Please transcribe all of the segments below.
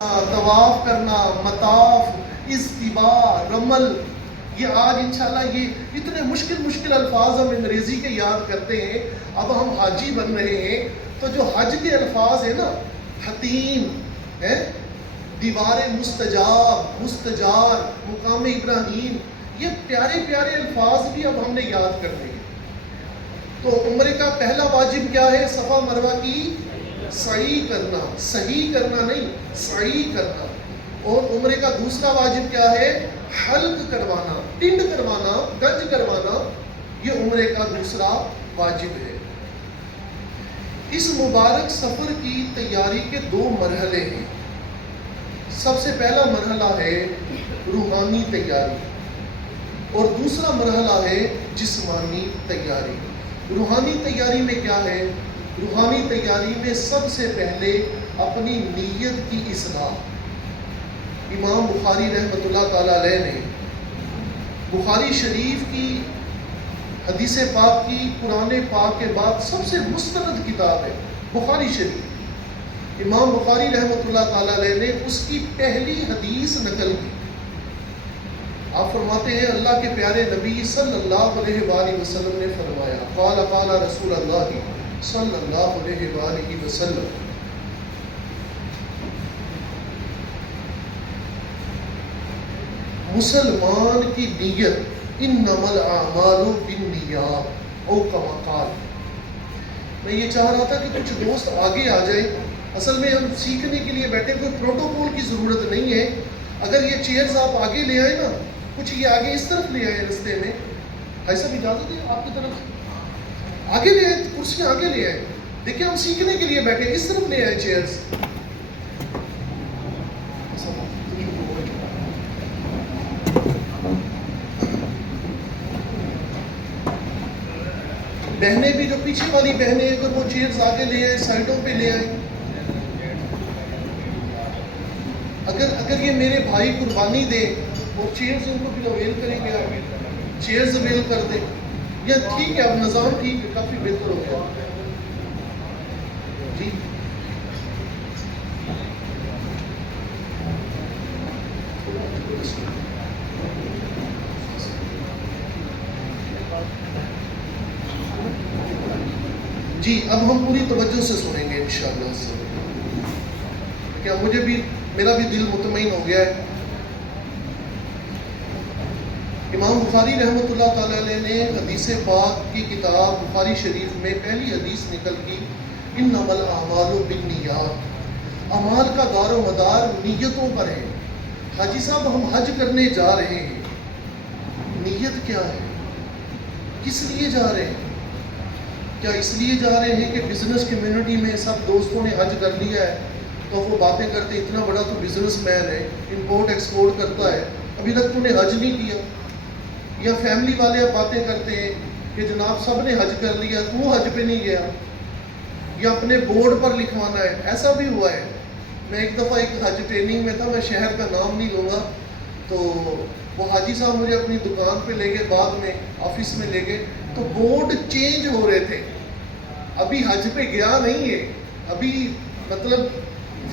طواف کرنا، مطاف، استوا، رمل، یہ آج انشاءاللہ یہ اتنے مشکل الفاظ ہم انگریزی کے یاد کرتے ہیں. اب ہم حاجی بن رہے ہیں تو جو حج کے الفاظ ہیں نا، حتیم ہے، دیوار مستجاب، مستجار، مقام ابراہیم، یہ پیارے پیارے الفاظ بھی اب ہم نے یاد کرنے ہیں. تو عمرے کا پہلا واجب کیا ہے؟ صفا مروہ کی سعی کرنا، صحیح کرنا نہیں، سعی کرنا. اور عمرے کا دوسرا واجب کیا ہے؟ حلق کروانا، ٹنڈ کروانا، گنج کروانا. یہ عمرے کا دوسرا واجب ہے. اس مبارک سفر کی تیاری کے دو مرحلے ہیں. سب سے پہلا مرحلہ ہے روحانی تیاری اور دوسرا مرحلہ ہے جسمانی تیاری. روحانی تیاری میں کیا ہے؟ روحانی تیاری میں سب سے پہلے اپنی نیت کی اصلاح. امام بخاری رحمۃ اللہ تعالی علیہ نے بخاری شریف کی حدیث پاک کی قرآن پاک کے بعد سب سے مستند کتاب ہے بخاری شریف. امام بخاری رحمۃ اللہ تعالی علیہ نے اس کی پہلی حدیث نقل کی. آپ فرماتے ہیں اللہ کے پیارے نبی صلی اللہ علیہ وآلہ وسلم نے فرمایا، قال قال رسول اللہ صلی اللہ علیہ وآلہ وسلم، مسلمان کی نیت انما الاعمال بالنیات او کما قال. میں یہ چاہ رہا تھا کہ کچھ دوست آگے آ جائیں. اصل میں ہم سیکھنے کے لیے بیٹھے، کوئی پروٹوکول کی ضرورت نہیں ہے. اگر یہ چیئرز آپ آگے لے آئے نا، کچھ یہ آگے اس طرف لے آئے رستے میں. بھائی صاحب اجازت ہے آپ کی طرف آگے لے آئے، کرسیاں آگے لے آئے. دیکھیں ہم سیکھنے کے لیے بیٹھے، اس طرف لے آئے چیئرز. بہنیں بھی جو پیچھے والی بہنیں اگر وہ چیئرز آگے لے آئے، سائڈوں پہ لے آئے. اگر یہ میرے بھائی قربانی دیں اور چیئرز ان کو بھی اویل کریں گے، آگے چیئرز اویل کر دیں. یا ٹھیک ہے، اب نظام ٹھیک ہے، کافی بہتر ہو گیا. جی جی اب ہم پوری توجہ سے سنیں گے انشاءاللہ. کیا مجھے بھی، میرا بھی دل مطمئن ہو گیا ہے. امام بخاری رحمۃ اللہ تعالی علیہ نے حدیث پاک کی کتاب بخاری شریف میں پہلی حدیث نکل کی، انما الاعمال بالنیات. اعمال کا دار و مدار نیتوں پر ہے. حاجی صاحب ہم حج کرنے جا رہے ہیں، نیت کیا ہے؟ کس لیے جا رہے ہیں؟ کیا اس لیے جا رہے ہیں کہ بزنس کمیونٹی میں سب دوستوں نے حج کر لیا ہے تو وہ باتیں کرتے اتنا بڑا تو بزنس مین ہے، امپورٹ ایکسپورٹ کرتا ہے، ابھی تک تو نے حج نہیں کیا؟ یا فیملی والے اب باتیں کرتے ہیں کہ جناب سب نے حج کر لیا، تو حج پہ نہیں گیا؟ یا اپنے بورڈ پر لکھوانا ہے. ایسا بھی ہوا ہے. میں ایک دفعہ ایک حج ٹریننگ میں تھا، میں شہر کا نام نہیں لوں گا، تو وہ حاجی صاحب مجھے اپنی دکان پہ لے گئے، بعد میں آفس میں لے گئے، تو بورڈ چینج ہو رہے تھے. ابھی حج پہ گیا نہیں ہے، ابھی مطلب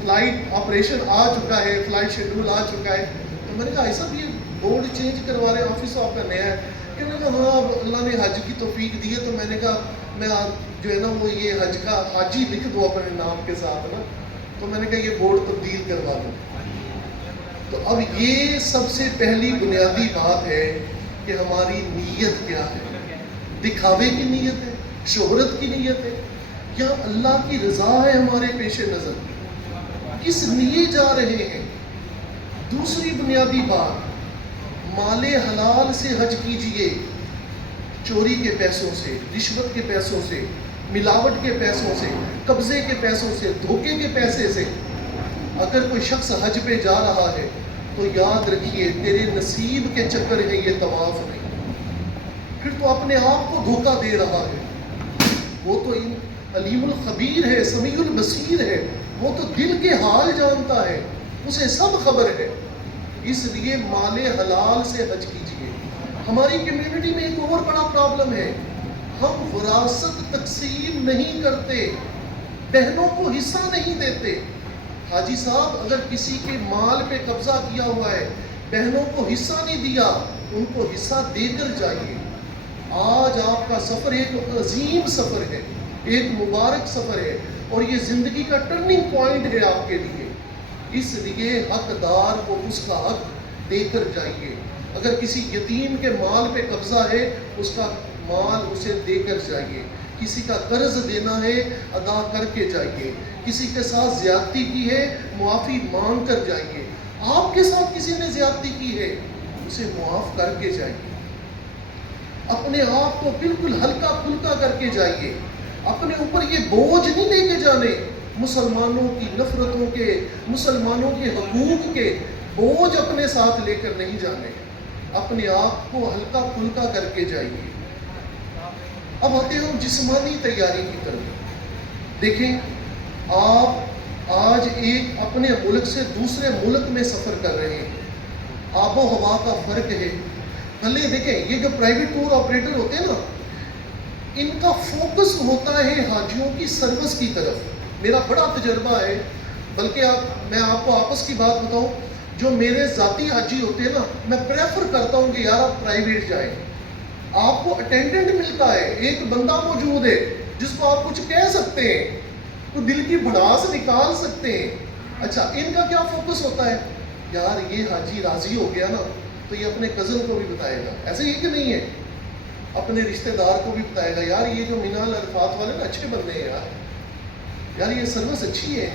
فلائٹ آپریشن آ چکا ہے، فلائٹ شیڈول آ چکا ہے. تو میں نے کہا ایسا بھی بورڈ چینج کروا رہے ہیں، آفس آپ کا نیا ہے؟ کہ میں نے کہا ہاں اللہ نے حج کی توفیق دی ہے. تو میں نے کہا میں جو ہے نا وہ یہ حج کا حاجی لکھ دو اپنے نام کے ساتھ نا. تو میں نے کہا یہ بورڈ تبدیل کروا دو. تو اب یہ سب سے پہلی بنیادی بات ہے کہ ہماری نیت کیا ہے. دکھاوے کی نیت ہے، شہرت کی نیت ہے، یا اللہ کی رضا ہے ہمارے پیش نظر؟ کس لیے جا رہے ہیں؟ دوسری بنیادی بات، مال حلال سے حج کیجئے. چوری کے پیسوں سے، رشوت کے پیسوں سے، ملاوٹ کے پیسوں سے، قبضے کے پیسوں سے، دھوکے کے پیسے سے اگر کوئی شخص حج پہ جا رہا ہے تو یاد رکھیے تیرے نصیب کے چکر ہے یہ طواف نہیں. پھر تو اپنے آپ کو دھوکہ دے رہا ہے. وہ تو علیم الخبیر ہے، سمیع البصیر ہے، وہ تو دل کے حال جانتا ہے، اسے سب خبر ہے. اس لیے مال حلال سے حج کیجئے. ہماری کمیونٹی میں ایک اور بڑا پرابلم ہے، ہم وراثت تقسیم نہیں کرتے، بہنوں کو حصہ نہیں دیتے. حاجی صاحب اگر کسی کے مال پہ قبضہ کیا ہوا ہے، بہنوں کو حصہ نہیں دیا، ان کو حصہ دے کر جائیے۔ آج آپ کا سفر ایک عظیم سفر ہے، ایک مبارک سفر ہے، اور یہ زندگی کا ٹرننگ پوائنٹ ہے آپ کے لیے۔ اس لیے حقدار کو اس کا حق دے کر جائیے۔ اگر کسی یتیم کے مال پہ قبضہ ہے، اس کا مال اسے دے کر جائیے۔ کسی کا قرض دینا ہے، ادا کر کے جائیے۔ کسی کے ساتھ زیادتی کی ہے، معافی مانگ کر جائیے۔ آپ کے ساتھ کسی نے زیادتی کی ہے، اسے معاف کر کے جائیے۔ اپنے آپ کو بالکل ہلکا پھلکا کر کے جائیے۔ اپنے اوپر یہ بوجھ نہیں لے کے جانے، مسلمانوں کی نفرتوں کے، مسلمانوں کے حقوق کے بوجھ اپنے ساتھ لے کر نہیں جانے۔ اپنے آپ کو ہلکا پھلکا کر کے جائیے۔ اب آتے ہم جسمانی تیاری کی طرف۔ دیکھیں، آپ آج ایک اپنے ملک سے دوسرے ملک میں سفر کر رہے ہیں، آب و ہوا کا فرق ہے۔ بھلے دیکھیں، یہ جو پرائیویٹ ٹور آپریٹر ہوتے ہیں نا، ان کا فوکس ہوتا ہے حاجیوں کی سروس کی طرف۔ میرا بڑا تجربہ ہے، بلکہ میں آپ کو آپس کی بات بتاؤں، جو میرے ذاتی حاجی ہوتے ہیں نا، میں پریفر کرتا ہوں کہ یار آپ پرائیویٹ جائیں۔ آپ کو اٹینڈنٹ ملتا ہے، ایک بندہ موجود ہے جس کو آپ کچھ کہہ سکتے ہیں، تو دل کی بھڑاس نکال سکتے ہیں۔ اچھا، ان کا کیا فوکس ہوتا ہے؟ یار یہ حاجی راضی ہو گیا نا تو یہ اپنے کزن کو بھی بتائے گا، ایسے ہی کہ نہیں ہے، اپنے رشتہ دار کو بھی بتائے گا، یار یہ جو مینال عرفات والے نا اچھے بندے ہیں، یار یہ سروس اچھی ہے۔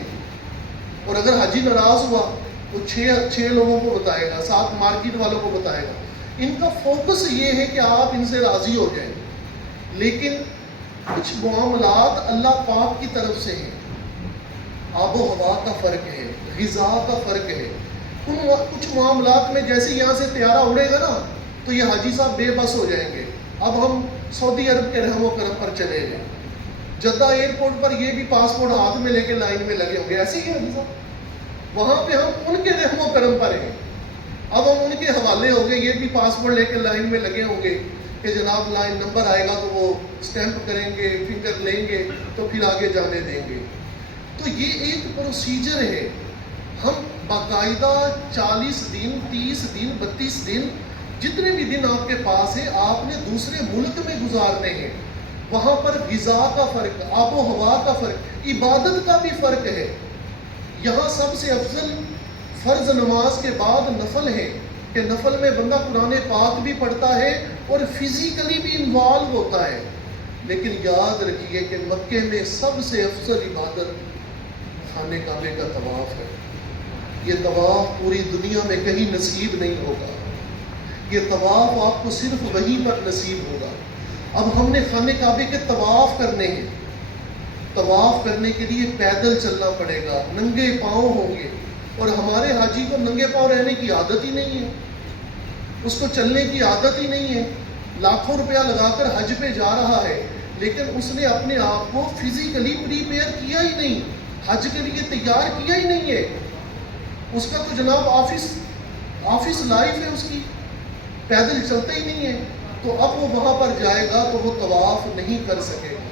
اور اگر حاجی ناراض ہوا تو چھ لوگوں کو بتائے گا، 7 مارکیٹ والوں کو بتائے گا۔ ان کا فوکس یہ ہے کہ آپ ان سے راضی ہو جائیں۔ لیکن کچھ معاملات اللہ پاک کی طرف سے ہیں، آب و ہوا کا فرق ہے، غذا کا فرق ہے۔ کچھ معاملات میں جیسے یہاں سے طیارہ اڑے گا نا تو یہ حاجی صاحب بے بس ہو جائیں گے، اب ہم سعودی عرب کے رحم و کرم پر چلے گئے، جدہ ایئرپورٹ پر یہ بھی پاسپورٹ ہاتھ میں لے کے لائن میں لگے ہوں گے، ایسے ہی حاجی صاحب، وہاں پہ ہم ان کے رحم و کرم پر ہیں، اب ہم ان کے حوالے ہو گئے، یہ بھی پاسپورٹ لے کے لائن میں لگے ہوں گے کہ جناب لائن نمبر آئے گا تو وہ اسٹیمپ کریں گے، فنگر لیں گے تو پھر آگے جانے دیں گے۔ تو یہ ایک پروسیجر ہے۔ ہم باقاعدہ 40 دن 30 دن 32 دن جتنے بھی دن آپ کے پاس ہے، آپ نے دوسرے ملک میں گزارنے ہیں۔ وہاں پر غذا کا فرق، آب و ہوا کا فرق، عبادت کا بھی فرق ہے۔ یہاں سب سے افضل فرض نماز کے بعد نفل ہے کہ نفل میں بندہ قرآن پاک بھی پڑھتا ہے اور فزیکلی بھی انوالو ہوتا ہے۔ لیکن یاد رکھیے کہ مکے میں سب سے افضل عبادت خانہ کعبے کا طواف ہے۔ یہ طواف پوری دنیا میں کہیں نصیب نہیں ہوگا، یہ طواف آپ کو صرف وہیں پر نصیب ہوگا۔ اب ہم نے خانہ کعبے کے طواف کرنے ہیں، طواف کرنے کے لیے پیدل چلنا پڑے گا، ننگے پاؤں ہوں گے، اور ہمارے حاجی کو ننگے پاؤں رہنے کی عادت ہی نہیں ہے، اس کو چلنے کی عادت ہی نہیں ہے، لاکھوں روپیہ لگا کر حج پہ جا رہا ہے، لیکن اس نے اپنے آپ کو فزیکلی پریپیئر کیا ہی نہیں، حج کے لیے تیار کیا ہی نہیں ہے۔ اس کا تو جناب آفس لائف ہے اس کی، پیدل چلتا ہی نہیں ہے، تو اب وہ وہاں پر جائے گا تو وہ طواف نہیں کر سکے گا۔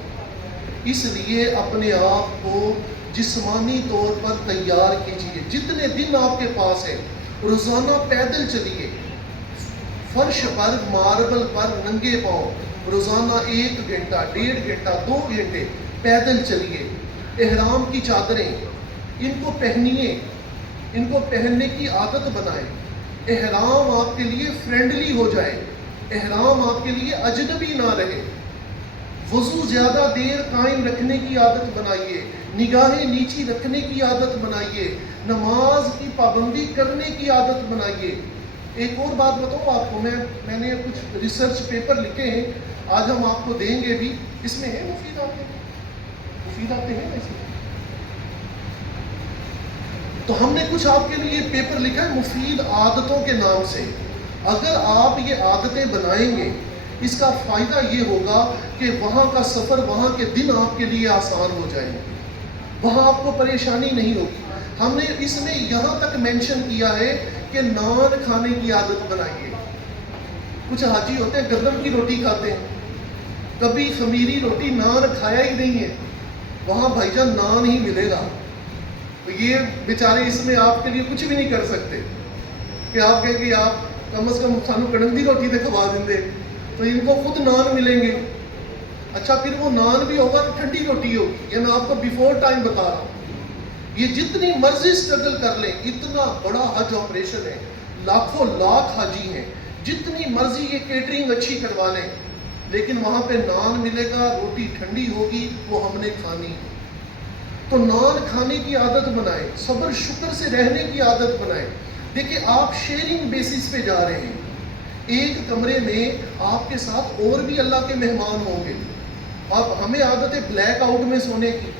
اس لیے اپنے آپ کو جسمانی طور پر تیار کیجیے، جتنے دن آپ کے پاس ہے روزانہ پیدل چلیے، فرش پر ماربل پر ننگے پاؤں روزانہ 1 گھنٹہ 1.5 گھنٹہ 2 گھنٹے پیدل چلیے۔ احرام کی چادریں ان کو پہنیے، ان کو پہننے کی عادت بنائیں، احرام آپ کے لیے فرینڈلی ہو جائے، احرام آپ کے لیے اجنبی نہ رہے، وضو زیادہ دیر قائم رکھنے کی عادت بنائیے، نگاہیں نیچی رکھنے کی عادت بنائیے، نماز کی پابندی کرنے کی عادت بنائیے۔ ایک اور بات بتاؤں آپ کو، میں نے کچھ ریسرچ پیپر لکھے ہیں، آج ہم آپ کو دیں گے بھی، اس میں ہے مفید آتے ہیں ایسے، تو ہم نے کچھ آپ کے لیے پیپر لکھا ہے مفید عادتوں کے نام سے۔ اگر آپ یہ عادتیں بنائیں گے، اس کا فائدہ یہ ہوگا کہ وہاں کا سفر، وہاں کے دن آپ کے لیے آسان ہو جائیں گے، وہاں آپ کو پریشانی نہیں ہوگی۔ ہم نے اس میں یہاں تک مینشن کیا ہے کہ نان کھانے کی عادت بنائیے۔ کچھ حاجی ہوتے ہیں گندم کی روٹی کھاتے ہیں، کبھی خمیری روٹی نان کھایا ہی نہیں ہے، وہاں بھائی جان نان ہی ملے گا، تو یہ بیچارے اس میں آپ کے لیے کچھ بھی نہیں کر سکتے کہ آپ کہیں کہ آپ کم از کم سانو کڑک دی روٹی تے کھوا دیں دے، تو ان کو خود نان ملیں گے. اچھا پھر وہ نان بھی ہوگا تو ٹھنڈی روٹی ہوگی. یہ میں آپ کو بیفور ٹائم بتا رہا ہوں. یہ جتنی مرضی اسٹرگل کر لیں، اتنا بڑا حج آپریشن ہے، لاکھوں لاکھ حاجی ہیں، جتنی مرضی یہ کیٹرنگ اچھی کروا لیں، لیکن وہاں پہ نان ملے گا، روٹی ٹھنڈی ہوگی، وہ ہم نے کھانی ہے. تو نان کھانے کی عادت بنائیں، صبر شکر سے رہنے کی عادت بنائیں. دیکھیں آپ شیئرنگ بیسس پہ جا رہے ہیں، ایک کمرے میں آپ کے ساتھ اور بھی اللہ کے مہمان ہوں گے. اب ہمیں عادت ہے بلیک آؤٹ میں سونے کی،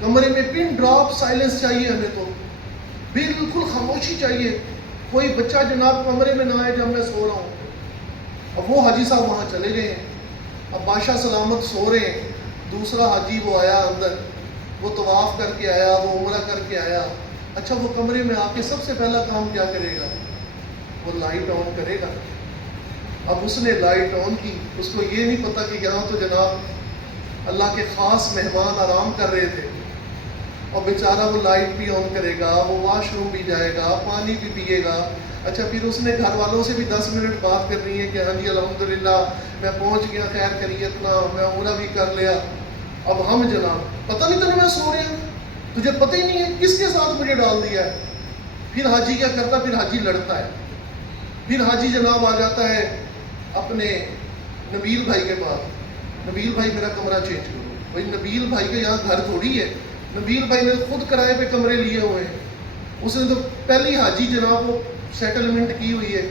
کمرے میں پن ڈراپ سائلنس چاہیے، ہمیں تو بالکل خاموشی چاہیے. کوئی بچہ جناب کمرے میں نہ آئے جب میں سو رہا ہوں. اب وہ حاجی صاحب وہاں چلے گئے ہیں، اب بادشاہ سلامت سو رہے ہیں، دوسرا حاجی وہ آیا اندر، وہ طواف کر کے آیا، وہ عمرہ کر کے آیا. اچھا وہ کمرے میں آ کے سب سے پہلا کام کیا کرے گا؟ وہ لائٹ آن کرے گا. اب اس نے لائٹ آن کی، اس کو یہ نہیں پتا کہ یہاں تو جناب اللہ کے خاص مہمان آرام کر رہے تھے. اور بیچارہ وہ لائٹ بھی آن کرے گا، وہ واش روم بھی جائے گا، پانی بھی پیے گا. اچھا پھر اس نے گھر والوں سے بھی 10 منٹ بات کرنی ہے کہ ہاں جی الحمدللہ میں پہنچ گیا خیر خیریت نہ، میں عمرہ بھی کر لیا. اب ہم جناب پتہ نہیں تمہیں میں سو رہا ہوں، تجھے پتہ ہی نہیں ہے کس کے ساتھ مجھے ڈال دیا ہے. پھر حاجی کیا کرتا؟ پھر حاجی لڑتا ہے. پھر حاجی جناب آ جاتا ہے اپنے نبیل بھائی کے پاس، نبیل بھائی میرا کمرہ چینج کرو. بھائی نبیل بھائی کا یہاں گھر تھوڑی ہے، نبیل بھائی نے خود کرائے پہ کمرے لیے ہوئے ہیں. اس نے تو پہلی حاجی جناب وہ سیٹلمنٹ کی ہوئی ہے.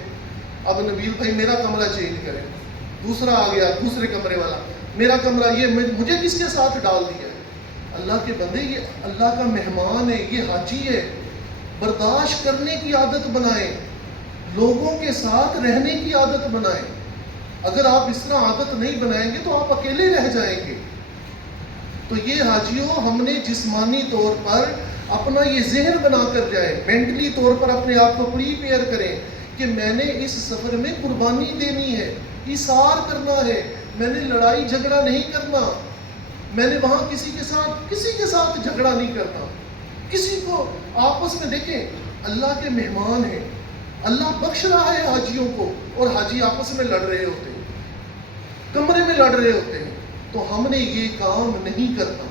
اب نبیل بھائی میرا کمرہ چینج کرے. دوسرا آ گیا دوسرے کمرے والا، میرا کمرہ، یہ مجھے کس کے ساتھ ڈال دیا ہے؟ اللہ کے بندے یہ اللہ کا مہمان ہے، یہ حاجی ہے. برداشت کرنے کی عادت بنائیں، لوگوں کے ساتھ رہنے کی عادت بنائیں. اگر آپ اس طرح عادت نہیں بنائیں گے تو آپ اکیلے رہ جائیں گے. تو یہ حاجیوں ہم نے جسمانی طور پر اپنا یہ ذہن بنا کر جائیں، مینٹلی طور پر اپنے آپ کو پریپیئر کریں کہ میں نے اس سفر میں قربانی دینی ہے، ایثار کرنا ہے، میں نے لڑائی جھگڑا نہیں کرنا، میں نے وہاں کسی کے ساتھ جھگڑا نہیں کرنا. کسی کو آپس میں دیکھیں اللہ کے مہمان ہیں، اللہ بخش رہا ہے حاجیوں کو، اور حاجی آپس میں لڑ رہے ہوتے ہیں، کمرے میں لڑ رہے ہوتے ہیں. تو ہم نے یہ کام نہیں کرنا.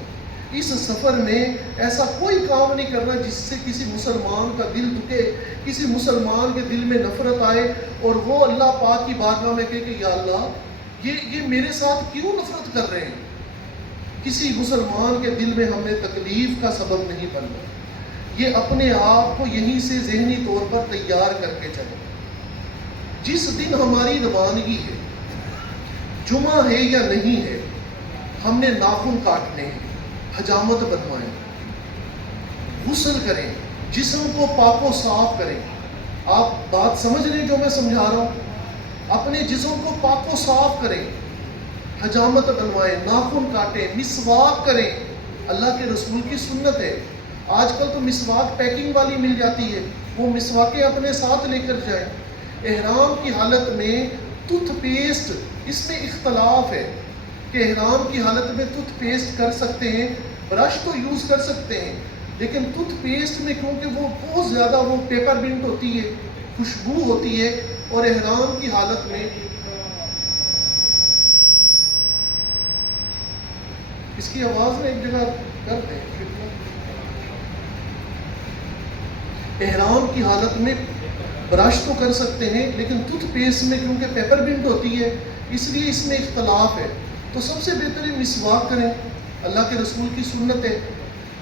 اس سفر میں ایسا کوئی کام نہیں کرنا جس سے کسی مسلمان کا دل دکھے، کسی مسلمان کے دل میں نفرت آئے اور وہ اللہ پاک کی بارگاہ میں کہے کہ یا اللہ یہ میرے ساتھ کیوں نفرت کر رہے ہیں. کسی مسلمان کے دل میں ہم نے تکلیف کا سبب نہیں بننا. یہ اپنے آپ کو یہیں سے ذہنی طور پر تیار کر کے چلو. جس دن ہماری روانگی ہے، جمعہ ہے یا نہیں ہے، ہم نے ناخن کاٹنے ہیں، حجامت بنوائیں، غسل کریں، جسم کو پاک و صاف کریں. آپ بات سمجھ رہے ہیں جو میں سمجھا رہا ہوں؟ اپنے جسم کو پاک و صاف کریں، حجامت بنوائیں، ناخن کاٹیں، مسواک کریں. اللہ کے رسول کی سنت ہے. آج کل تو مسواک پیکنگ والی مل جاتی ہے، وہ مسواکیں اپنے ساتھ لے کر جائیں. احرام کی حالت میں ٹوتھ پیسٹ، اس میں اختلاف ہے کہ احرام کی حالت میں ٹوتھ پیسٹ کر سکتے ہیں، برش تو یوز کر سکتے ہیں، لیکن ٹوتھ پیسٹ میں کیونکہ وہ بہت زیادہ وہ پیپر منٹ ہوتی ہے، خوشبو ہوتی ہے، اور احرام کی حالت میں اس کی آواز میں ایک جگہ کر دیں. احرام کی حالت میں برش تو کر سکتے ہیں، لیکن ٹوتھ پیسٹ میں کیونکہ پیپر منٹ ہوتی ہے اس لیے اس میں اختلاف ہے. تو سب سے بہتر ہے مسواک کریں، اللہ کے رسول کی سنت ہے.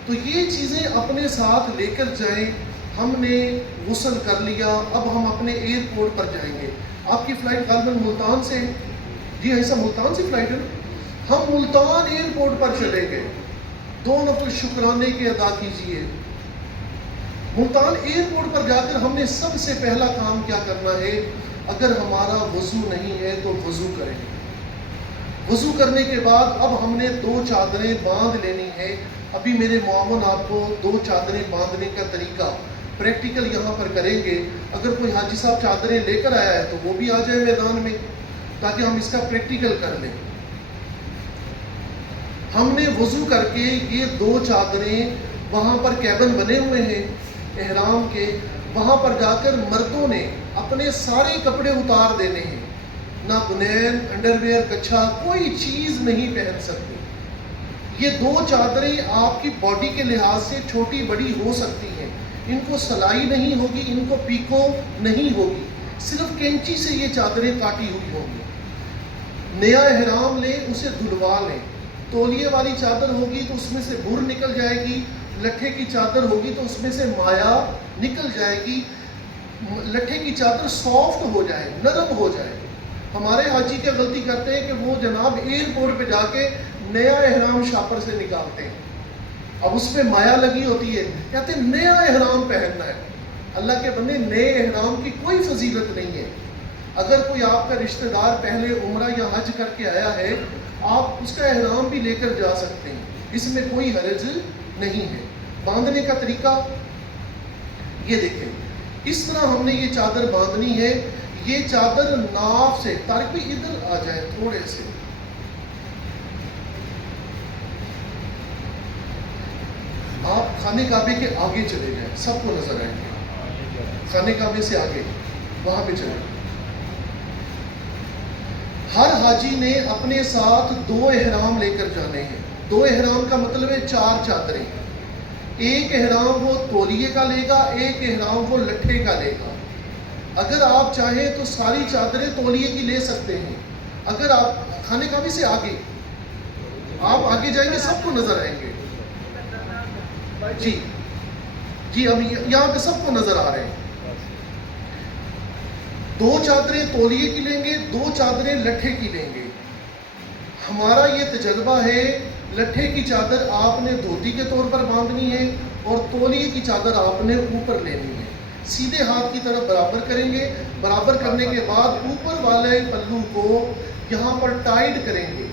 تو یہ چیزیں اپنے ساتھ لے کر جائیں. ہم نے غسل کر لیا، اب ہم اپنے ایئرپورٹ پر جائیں گے. آپ کی فلائٹ غالباً ملتان سے، جی ایسا ملتان سے فلائٹ ہے نا؟ ہم ملتان ایئرپورٹ پر چلے گئے. 2 نفل شکرانے کے ادا کیجئے. ملتان ایئرپورٹ پر جا کر ہم نے سب سے پہلا کام کیا کرنا ہے؟ اگر ہمارا وضو نہیں ہے تو وضو کریں. وضو کرنے کے بعد اب ہم نے 2 چادریں باندھ لینی ہے. ابھی میرے معاون آپ کو 2 چادریں باندھنے کا طریقہ پریکٹیکل یہاں پر کریں گے. اگر کوئی حاجی صاحب چادریں لے کر آیا ہے تو وہ بھی آ جائے میدان میں تاکہ ہم اس کا پریکٹیکل کر لیں. ہم نے وضو کر کے یہ 2 چادریں وہاں پر کیبن بنے ہوئے ہیں احرام کے، وہاں پر جا کر مردوں نے اپنے سارے کپڑے اتار دینے ہیں، نہ بنین، انڈر ویئر، کچھا، کوئی چیز نہیں پہن سکتے۔ یہ دو چادریں آپ کی باڈی کے لحاظ سے چھوٹی بڑی ہو سکتی ہیں، ان کو سلائی نہیں ہوگی، ان کو پیکو نہیں ہوگی، صرف کینچی سے یہ چادریں کاٹی ہوئی ہوں گی۔ نیا احرام لیں، اسے دھلوا لیں، تولیے والی چادر ہوگی تو اس میں سے بر نکل جائے گی، لٹھے کی چادر ہوگی تو اس میں سے مایا نکل جائے گی، لٹھے کی چادر سافٹ ہو جائے، نرم ہو جائے۔ ہمارے حاجی کیا غلطی کرتے ہیں کہ وہ جناب ایئرپورٹ پہ جا کے نیا احرام شاپر سے نکالتے ہیں، اب اس پہ مایا لگی ہوتی ہے، کہتے ہیں نیا احرام پہننا ہے۔ اللہ کے بندے، نئے احرام کی کوئی فضیلت نہیں ہے۔ اگر کوئی آپ کا رشتہ دار پہلے عمرہ یا حج کر کے آیا ہے، آپ اس کا احرام بھی لے کر جا سکتے ہیں، اس میں کوئی حرج نہیں ہے۔ باندھنے کا طریقہ یہ دیکھیں، اس طرح ہم نے یہ چادر باندھنی ہے۔ یہ چادر ناف سے، طارق بھی ادھر آ جائے تھوڑے سے، آپ خانے کعبے کے آگے چلے جائیں، سب کو نظر آئیں گے، خانے کعبے سے آگے وہاں پہ چلے۔ ہر حاجی نے اپنے ساتھ دو احرام لے کر جانے ہیں۔ دو احرام کا مطلب ہے چار چادریں، ایک احرام وہ تولیے کا لے گا، ایک احرام وہ لٹھے کا لے گا۔ اگر آپ چاہیں تو ساری چادریں تولیے کی لے سکتے ہیں۔ اگر آپ خانے کعبے سے آگے، آپ آگے جائیں گے سب کو نظر آئیں گے، جی اب یہاں پہ سب کو نظر آ رہے ہیں۔ دو چادریں تولیے کی لیں گے، دو چادریں لٹھے کی لیں گے۔ ہمارا یہ تجربہ ہے، لٹھے کی چادر آپ نے دھوتی کے طور پر باندھنی ہے اور تولیے کی چادر آپ نے اوپر لینی ہے۔ سیدھے ہاتھ کی طرف برابر کریں گے، برابر کرنے کے بعد اوپر والے پلو کو یہاں پر ٹائٹ کریں گے،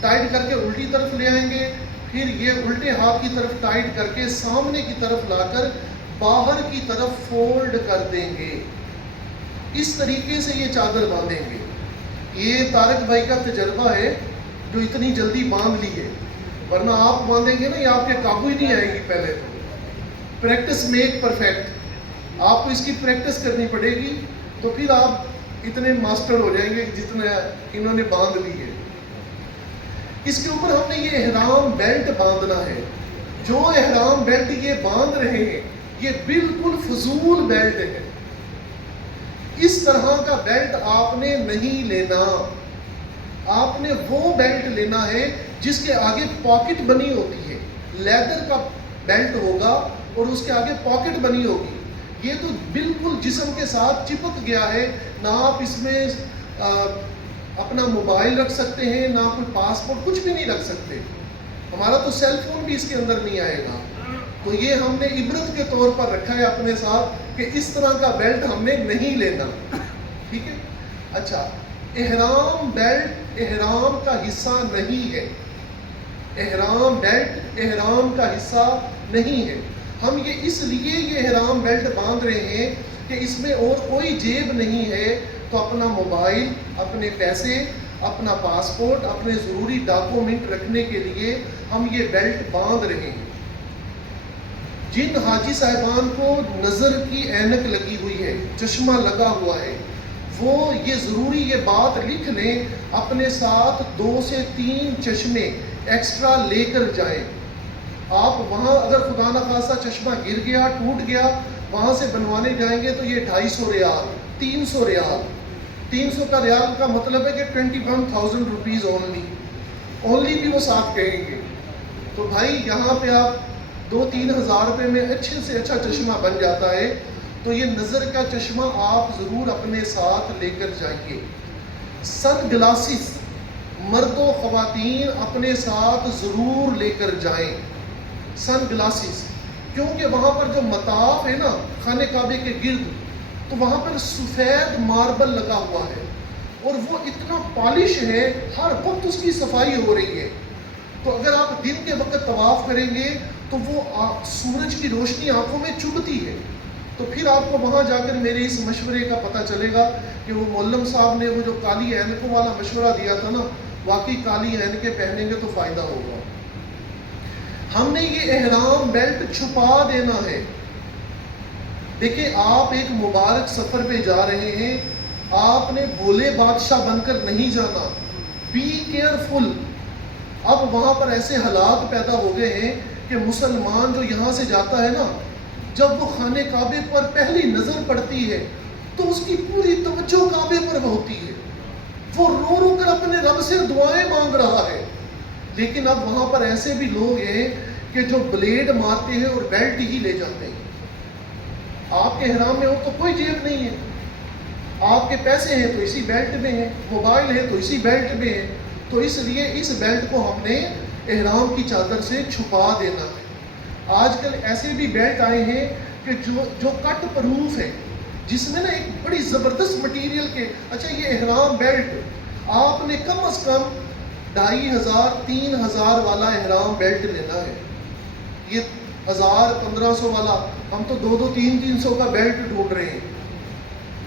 ٹائٹ کر کے الٹی طرف لے آئیں گے، پھر یہ الٹے ہاتھ کی طرف ٹائٹ کر کے سامنے کی طرف لا کر باہر کی طرف فولڈ کر دیں گے۔ اس طریقے سے یہ چادر باندھیں گے۔ یہ طارق بھائی کا تجربہ ہے جو اتنی جلدی باندھ لی ہے، ورنہ آپ باندھیں گے نا، یہ آپ کے قابو ہی نہیں آئے گی۔ پہلے تو پریکٹس میک پرفیکٹ، آپ کو اس کی پریکٹس کرنی پڑے گی، تو پھر آپ اتنے ماسٹر ہو جائیں گے جتنا انہوں نے باندھ لی ہے۔ اس کے اوپر ہم نے یہ احرام بیلٹ باندھنا ہے۔ جو احرام بیلٹ یہ باندھ رہے ہیں یہ بالکل فضول بیلٹ ہے، اس طرح کا بیلٹ آپ نے نہیں لینا۔ آپ نے وہ بیلٹ لینا ہے جس کے آگے پاکٹ بنی ہوتی ہے، لیدر کا بیلٹ ہوگا اور اس کے آگے پاکٹ بنی ہوگی۔ یہ تو بالکل جسم کے ساتھ چپک گیا ہے، نہ آپ اس میں اپنا موبائل رکھ سکتے ہیں، نہ کوئی پاسپورٹ، کچھ بھی نہیں رکھ سکتے۔ ہمارا تو سیل فون بھی اس کے اندر نہیں آئے گا۔ تو یہ ہم نے عبرت کے طور پر رکھا ہے اپنے ساتھ کہ اس طرح کا بیلٹ ہم نے نہیں لینا، ٹھیک ہے؟ اچھا، احرام بیلٹ احرام کا حصہ نہیں ہے، احرام بیلٹ احرام کا حصہ نہیں ہے۔ ہم یہ اس لیے یہ احرام بیلٹ باندھ رہے ہیں کہ اس میں اور کوئی جیب نہیں ہے، تو اپنا موبائل، اپنے پیسے، اپنا پاسپورٹ، اپنے ضروری ڈاکومنٹ رکھنے کے لیے ہم یہ بیلٹ باندھ رہے ہیں۔ جن حاجی صاحبان کو نظر کی اینک لگی ہوئی ہے، چشمہ لگا ہوا ہے، وہ یہ ضروری یہ بات لکھ لیں، اپنے ساتھ 2 سے 3 چشمے ایکسٹرا لے کر جائیں۔ آپ وہاں اگر خدا نخواستہ چشمہ گر گیا، ٹوٹ گیا، وہاں سے بنوانے جائیں گے تو یہ 250 ریال، 300 ریال، 300 کا ریال کا مطلب ہے کہ 21,000 روپیز اونلی بھی وہ ساتھ کہیں گے۔ تو بھائی یہاں پہ آپ 2-3 ہزار روپے میں اچھے سے اچھا چشمہ بن جاتا ہے، تو یہ نظر کا چشمہ آپ ضرور اپنے ساتھ لے کر جائیے۔ سن گلاسز مرد و خواتین اپنے ساتھ ضرور لے کر جائیں، سن گلاسز، کیونکہ وہاں پر جو مطاف ہے نا خانہ کعبے کے گرد، تو وہاں پر سفید ماربل لگا ہوا ہے اور وہ اتنا پالش ہے، ہر وقت اس کی صفائی ہو رہی ہے۔ تو اگر آپ دن کے وقت طواف کریں گے تو وہ سورج کی روشنی آنکھوں میں چبھتی ہے، تو پھر آپ کو وہاں جا کر میرے اس مشورے کا پتہ چلے گا کہ وہ معلم صاحب نے وہ جو کالی اینکوں والا مشورہ دیا تھا نا، واقعی کالی اینکیں پہنیں گے تو فائدہ ہوگا۔ ہم نے یہ احرام بیلٹ چھپا دینا ہے. دیکھیں آپ ایک مبارک سفر پہ جا رہے ہیں, آپ نے بھولے بادشاہ بن کر نہیں جانا. Be careful. اب وہاں پر ایسے حالات پیدا ہو گئے ہیں کہ مسلمان جو یہاں سے جاتا ہے نا, جب وہ خانہ کعبے پر پہلی نظر پڑتی ہے تو اس کی پوری توجہ کعبے پر ہوتی ہے, وہ رو رو کر اپنے رب سے دعائیں مانگ رہا ہے. لیکن اب وہاں پر ایسے بھی لوگ ہیں کہ جو بلیڈ مارتے ہیں اور بیلٹ ہی لے جاتے ہیں. آپ کے احرام میں ہو تو کوئی جیب نہیں ہے, آپ کے پیسے ہیں تو اسی بیلٹ میں ہیں, موبائل ہے تو اسی بیلٹ میں ہے. تو اس لیے اس بیلٹ کو ہم نے احرام کی چادر سے چھپا دینا ہے. آج کل ایسے بھی بیلٹ آئے ہیں کہ جو کٹ پروف ہے, جس میں نا ایک بڑی زبردست مٹیریل کے, اچھا یہ احرام بیلٹ آپ نے کم از کم 2500-3000 والا احرام بیلٹ لینا ہے. یہ 1000-1500 والا, ہم تو 200-300 کا بیلٹ ڈھونڈ رہے ہیں.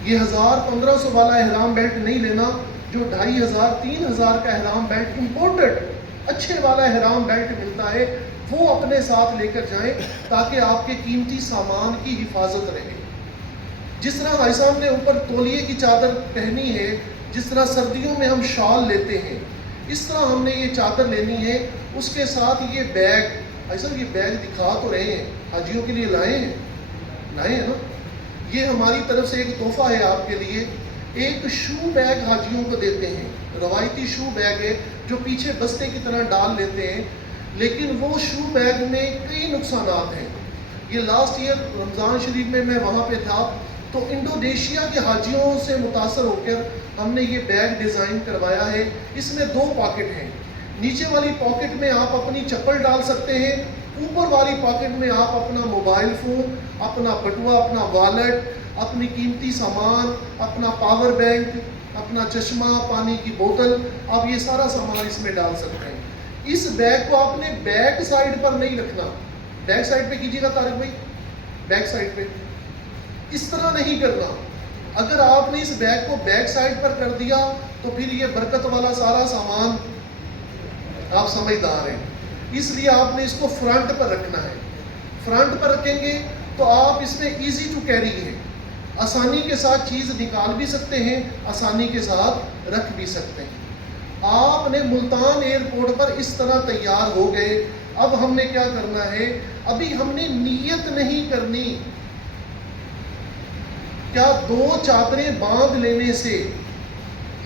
یہ 1000-1500 والا احرام بیلٹ نہیں لینا. جو 2500-3000 کا احرام بیلٹ امپورٹڈ اچھے والا احرام بیلٹ ملتا ہے, وہ اپنے ساتھ لے کر جائیں تاکہ آپ کے قیمتی سامان کی حفاظت رہے. جس طرح بھائی صاحب نے اوپر تولیے کی چادر پہنی ہے, جس طرح سردیوں میں ہم شال لیتے ہیں, اس طرح ہم نے یہ چادر لینی ہے. اس کے ساتھ یہ بیگ, بھائی صاحب یہ بیگ دکھا تو رہے ہیں, حاجیوں کے لیے لائے ہیں نا, یہ ہماری طرف سے ایک تحفہ ہے آپ کے لیے. ایک شو بیگ حاجیوں کو دیتے ہیں, روایتی شو بیگ ہے جو پیچھے بستے کی طرح ڈال لیتے ہیں, لیکن وہ شو بیگ میں کئی نقصانات ہیں. یہ لاسٹ ایئر رمضان شریف میں وہاں پہ تھا, تو انڈونیشیا کے حاجیوں سے متاثر ہو کر ہم نے یہ بیگ ڈیزائن کروایا ہے. اس میں 2 پاکٹ ہیں. نیچے والی پاکٹ میں آپ اپنی چپل ڈال سکتے ہیں, اوپر والی پاکٹ میں آپ اپنا موبائل فون, اپنا بٹوا, اپنا والٹ, اپنی قیمتی سامان, اپنا پاور بینک, اپنا چشمہ, پانی کی بوتل, آپ یہ سارا سامان اس میں ڈال سکتے ہیں. اس بیگ کو آپ نے بیک سائڈ پر نہیں رکھنا. بیک سائڈ پہ کیجیے گا طارق بھائی, بیک سائڈ پہ اس طرح نہیں کرنا. اگر آپ نے اس بیگ کو بیک سائڈ پر کر دیا تو پھر یہ برکت والا سارا سامان, آپ سمجھدار ہیں, اس لیے آپ نے اس کو فرنٹ پر رکھنا ہے. فرنٹ پر رکھیں گے تو آپ اس میں ایزی ٹو کیری ہے, آسانی کے ساتھ چیز نکال بھی سکتے ہیں, آسانی کے ساتھ رکھ بھی سکتے ہیں. آپ نے ملتان ایئرپورٹ پر اس طرح تیار ہو گئے. اب ہم نے کیا کرنا ہے, ابھی ہم نے نیت نہیں کرنی. کیا 2 چادریں باندھ لینے سے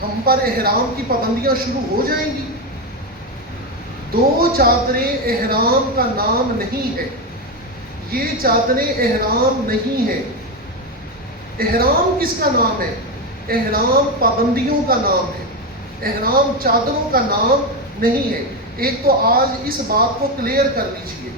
ہم پر احرام کی پابندیاں شروع ہو جائیں گی؟ 2 چادریں احرام کا نام نہیں ہے, یہ چادریں احرام نہیں ہے. احرام کس کا نام ہے؟ احرام پابندیوں کا نام ہے, احرام چادروں کا نام نہیں ہے. ایک تو آج اس بات کو کلیئر کر لیجئے,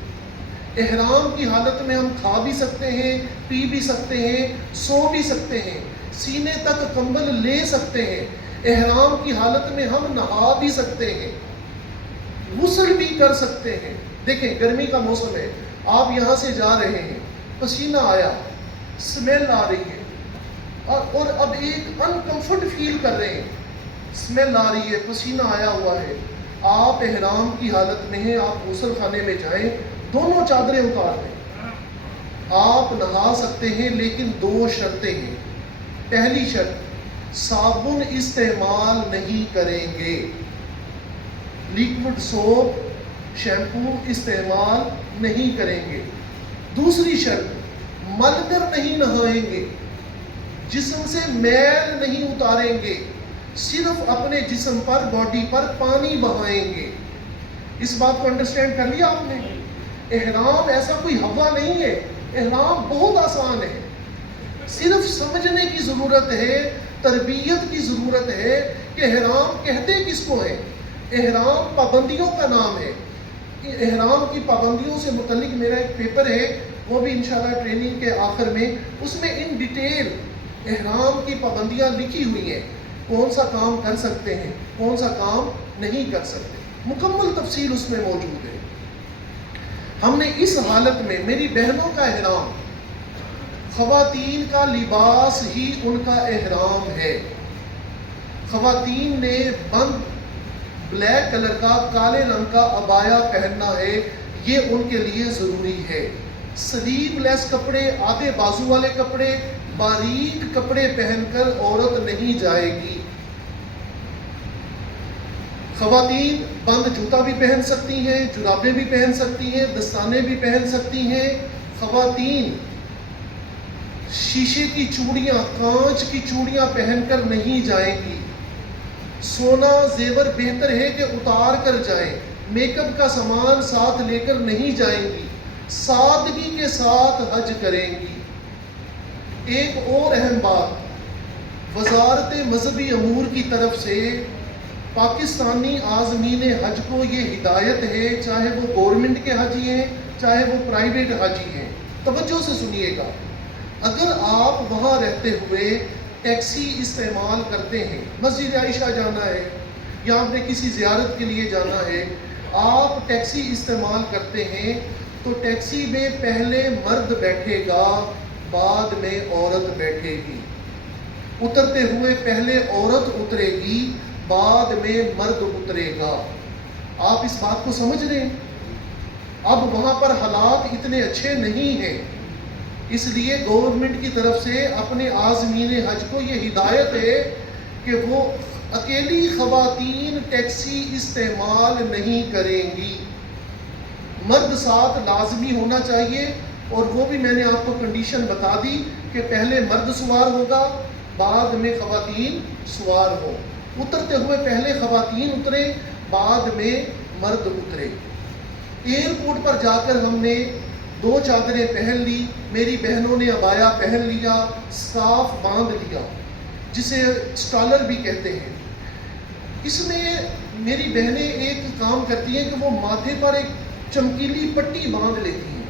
احرام کی حالت میں ہم کھا بھی سکتے ہیں, پی بھی سکتے ہیں, سو بھی سکتے ہیں, سینے تک کمبل لے سکتے ہیں. احرام کی حالت میں ہم نہا بھی سکتے ہیں, غسل بھی کر سکتے ہیں. دیکھیں گرمی کا موسم ہے, آپ یہاں سے جا رہے ہیں, پسینہ آیا, اسمیل آ رہی ہے, اور اب ایک انکمفرٹ فیل کر رہے ہیں, اسمیل آ رہی ہے, پسینہ آیا ہوا ہے. آپ احرام کی حالت میں ہیں, آپ غسل خانے میں جائیں, دونوں چادریں اتار دیں, آپ نہا سکتے ہیں, لیکن 2 شرطیں ہیں. پہلی شرط, صابن استعمال نہیں کریں گے, لیکوڈ سوپ, شیمپو استعمال نہیں کریں گے. دوسری شرط, مل کر نہیں نہائیں گے, جسم سے میل نہیں اتاریں گے, صرف اپنے جسم پر, باڈی پر پانی بہائیں گے. اس بات کو انڈرسٹینڈ کر لیا آپ نے؟ احرام ایسا کوئی ہوا نہیں ہے, احرام بہت آسان ہے, صرف سمجھنے کی ضرورت ہے, تربیت کی ضرورت ہے کہ احرام کہتے کس کو ہے. احرام پابندیوں کا نام ہے. احرام کی پابندیوں سے متعلق میرا ایک پیپر ہے, وہ بھی انشاءاللہ ٹریننگ کے آخر میں, اس میں ان ڈیٹیل احرام کی پابندیاں لکھی ہوئی ہیں, کون سا کام کر سکتے ہیں, کون سا کام نہیں کر سکتے, مکمل تفصیل اس میں موجود ہے. ہم نے اس حالت میں, میری بہنوں کا احرام, خواتین کا لباس ہی ان کا احرام ہے. خواتین نے بند بلیک کلر کا, کالے رنگ کا عبایا پہننا ہے, یہ ان کے لیے ضروری ہے۔ سلیو لیس کپڑے، آدھے بازو والے کپڑے، باریک کپڑے پہن کر عورت نہیں جائے گی۔ خواتین بند جوتا بھی پہن سکتی ہیں، جرابیں بھی پہن سکتی ہیں، دستانے بھی پہن سکتی ہیں۔ خواتین شیشے کی چوڑیاں، کانچ کی چوڑیاں پہن کر نہیں جائیں گی۔ سونا زیور بہتر ہے کہ اتار کر جائیں، میک اپ کا سامان ساتھ لے کر نہیں جائیں گی، سادگی کے ساتھ حج کریں گی۔ ایک اور اہم بات، وزارت مذہبی امور کی طرف سے پاکستانی عازمین حج کو یہ ہدایت ہے، چاہے وہ گورنمنٹ کے حاجی ہیں چاہے وہ پرائیویٹ حاجی ہیں، توجہ سے سنیے گا، اگر آپ وہاں رہتے ہوئے ٹیکسی استعمال کرتے ہیں، مسجد عائشہ جانا ہے یا آپ نے کسی زیارت کے لیے جانا ہے، آپ ٹیکسی استعمال کرتے ہیں تو ٹیکسی میں پہلے مرد بیٹھے گا، بعد میں عورت بیٹھے گی۔ اترتے ہوئے پہلے عورت اترے گی، بعد میں مرد اترے گا۔ آپ اس بات کو سمجھ رہے ہیں؟ اب وہاں پر حالات اتنے اچھے نہیں ہیں، اس لیے گورنمنٹ کی طرف سے اپنے عازمین حج کو یہ ہدایت ہے کہ وہ اکیلی خواتین ٹیکسی استعمال نہیں کریں گی، مرد ساتھ لازمی ہونا چاہیے، اور وہ بھی میں نے آپ کو کنڈیشن بتا دی کہ پہلے مرد سوار ہوگا، بعد میں خواتین سوار ہو۔ اترتے ہوئے پہلے خواتین اترے، بعد میں مرد اترے۔ ایئرپورٹ پر جا کر ہم نے 2 چادریں پہن لی، میری بہنوں نے عبایا پہن لیا، سکارف باندھ لیا، جسے اسٹالر بھی کہتے ہیں۔ اس میں میری بہنیں ایک کام کرتی ہیں کہ وہ ماتھے پر ایک چمکیلی پٹی باندھ لیتی ہیں۔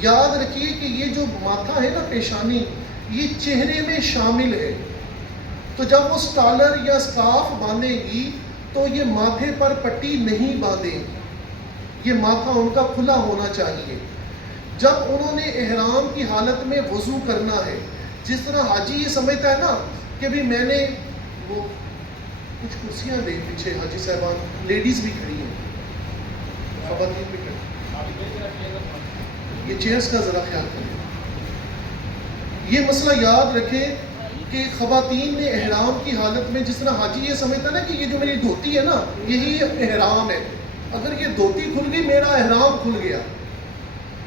یاد رکھیے کہ یہ جو ماتھا ہے نا، پیشانی، یہ چہرے میں شامل ہے، تو جب وہ اسٹالر یا سکارف باندھے گی تو یہ ماتھے پر پٹی نہیں باندھے گی، یہ ماتھا ان کا کھلا ہونا چاہیے۔ جب انہوں نے احرام کی حالت میں وضو کرنا ہے، جس طرح حاجی یہ سمجھتا ہے نا کہ بھی میں نے وہ کچھ کرسیاں دے پیچھے حاجی صاحبان، لیڈیز بھی کھڑی ہیں، خواتین بھی کھڑی ہیں، یہ چیئرز کا ذرا خیال کریں۔ یہ مسئلہ یاد رکھیں کہ خواتین نے احرام کی حالت میں، جس طرح حاجی یہ سمجھتا نا کہ یہ جو میری دھوتی ہے نا یہی احرام ہے، اگر یہ دھوتی کھل گئی میرا احرام کھل گیا،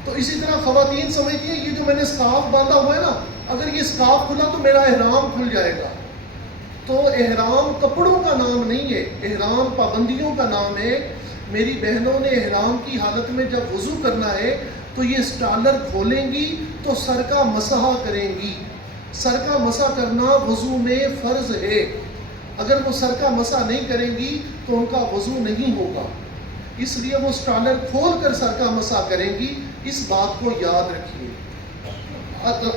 تو اسی طرح خواتین سمجھتی ہیں یہ جو میں نے سکارف باندھا ہوا ہے نا، اگر یہ سکارف کھلا تو میرا احرام کھل جائے گا۔ تو احرام کپڑوں کا نام نہیں ہے، احرام پابندیوں کا نام ہے۔ میری بہنوں نے احرام کی حالت میں جب وضو کرنا ہے تو یہ اسٹالر کھولیں گی تو سر کا مسح کریں گی۔ سر کا مسح کرنا وضو میں فرض ہے، اگر وہ سر کا مسح نہیں کریں گی تو ان کا وضو نہیں ہوگا، اس لیے وہ اسٹالر کھول کر سر کا مسح کریں گی، اس بات کو یاد رکھیے۔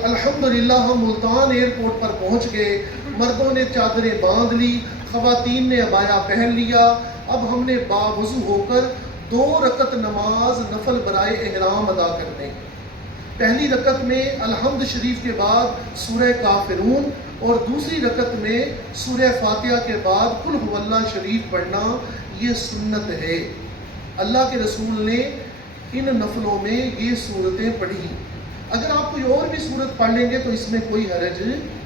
الحمدللہ ہم ملتان ایئرپورٹ پر پہنچ گئے، مردوں نے چادریں باندھ لی، خواتین نے عبایا پہن لیا۔ اب ہم نے باوضو ہو کر 2 رکعت نماز نفل برائے احرام ادا کرنے۔ پہلی رکعت میں الحمد شریف کے بعد سورہ کافرون، اور دوسری رکعت میں سورہ فاتحہ کے بعد قل هو اللہ شریف پڑھنا، یہ سنت ہے۔ اللہ کے رسول نے ان نفلوں میں یہ صورتیں پڑھی، اگر آپ کوئی اور بھی صورت پڑھ لیں گے تو اس میں کوئی حرج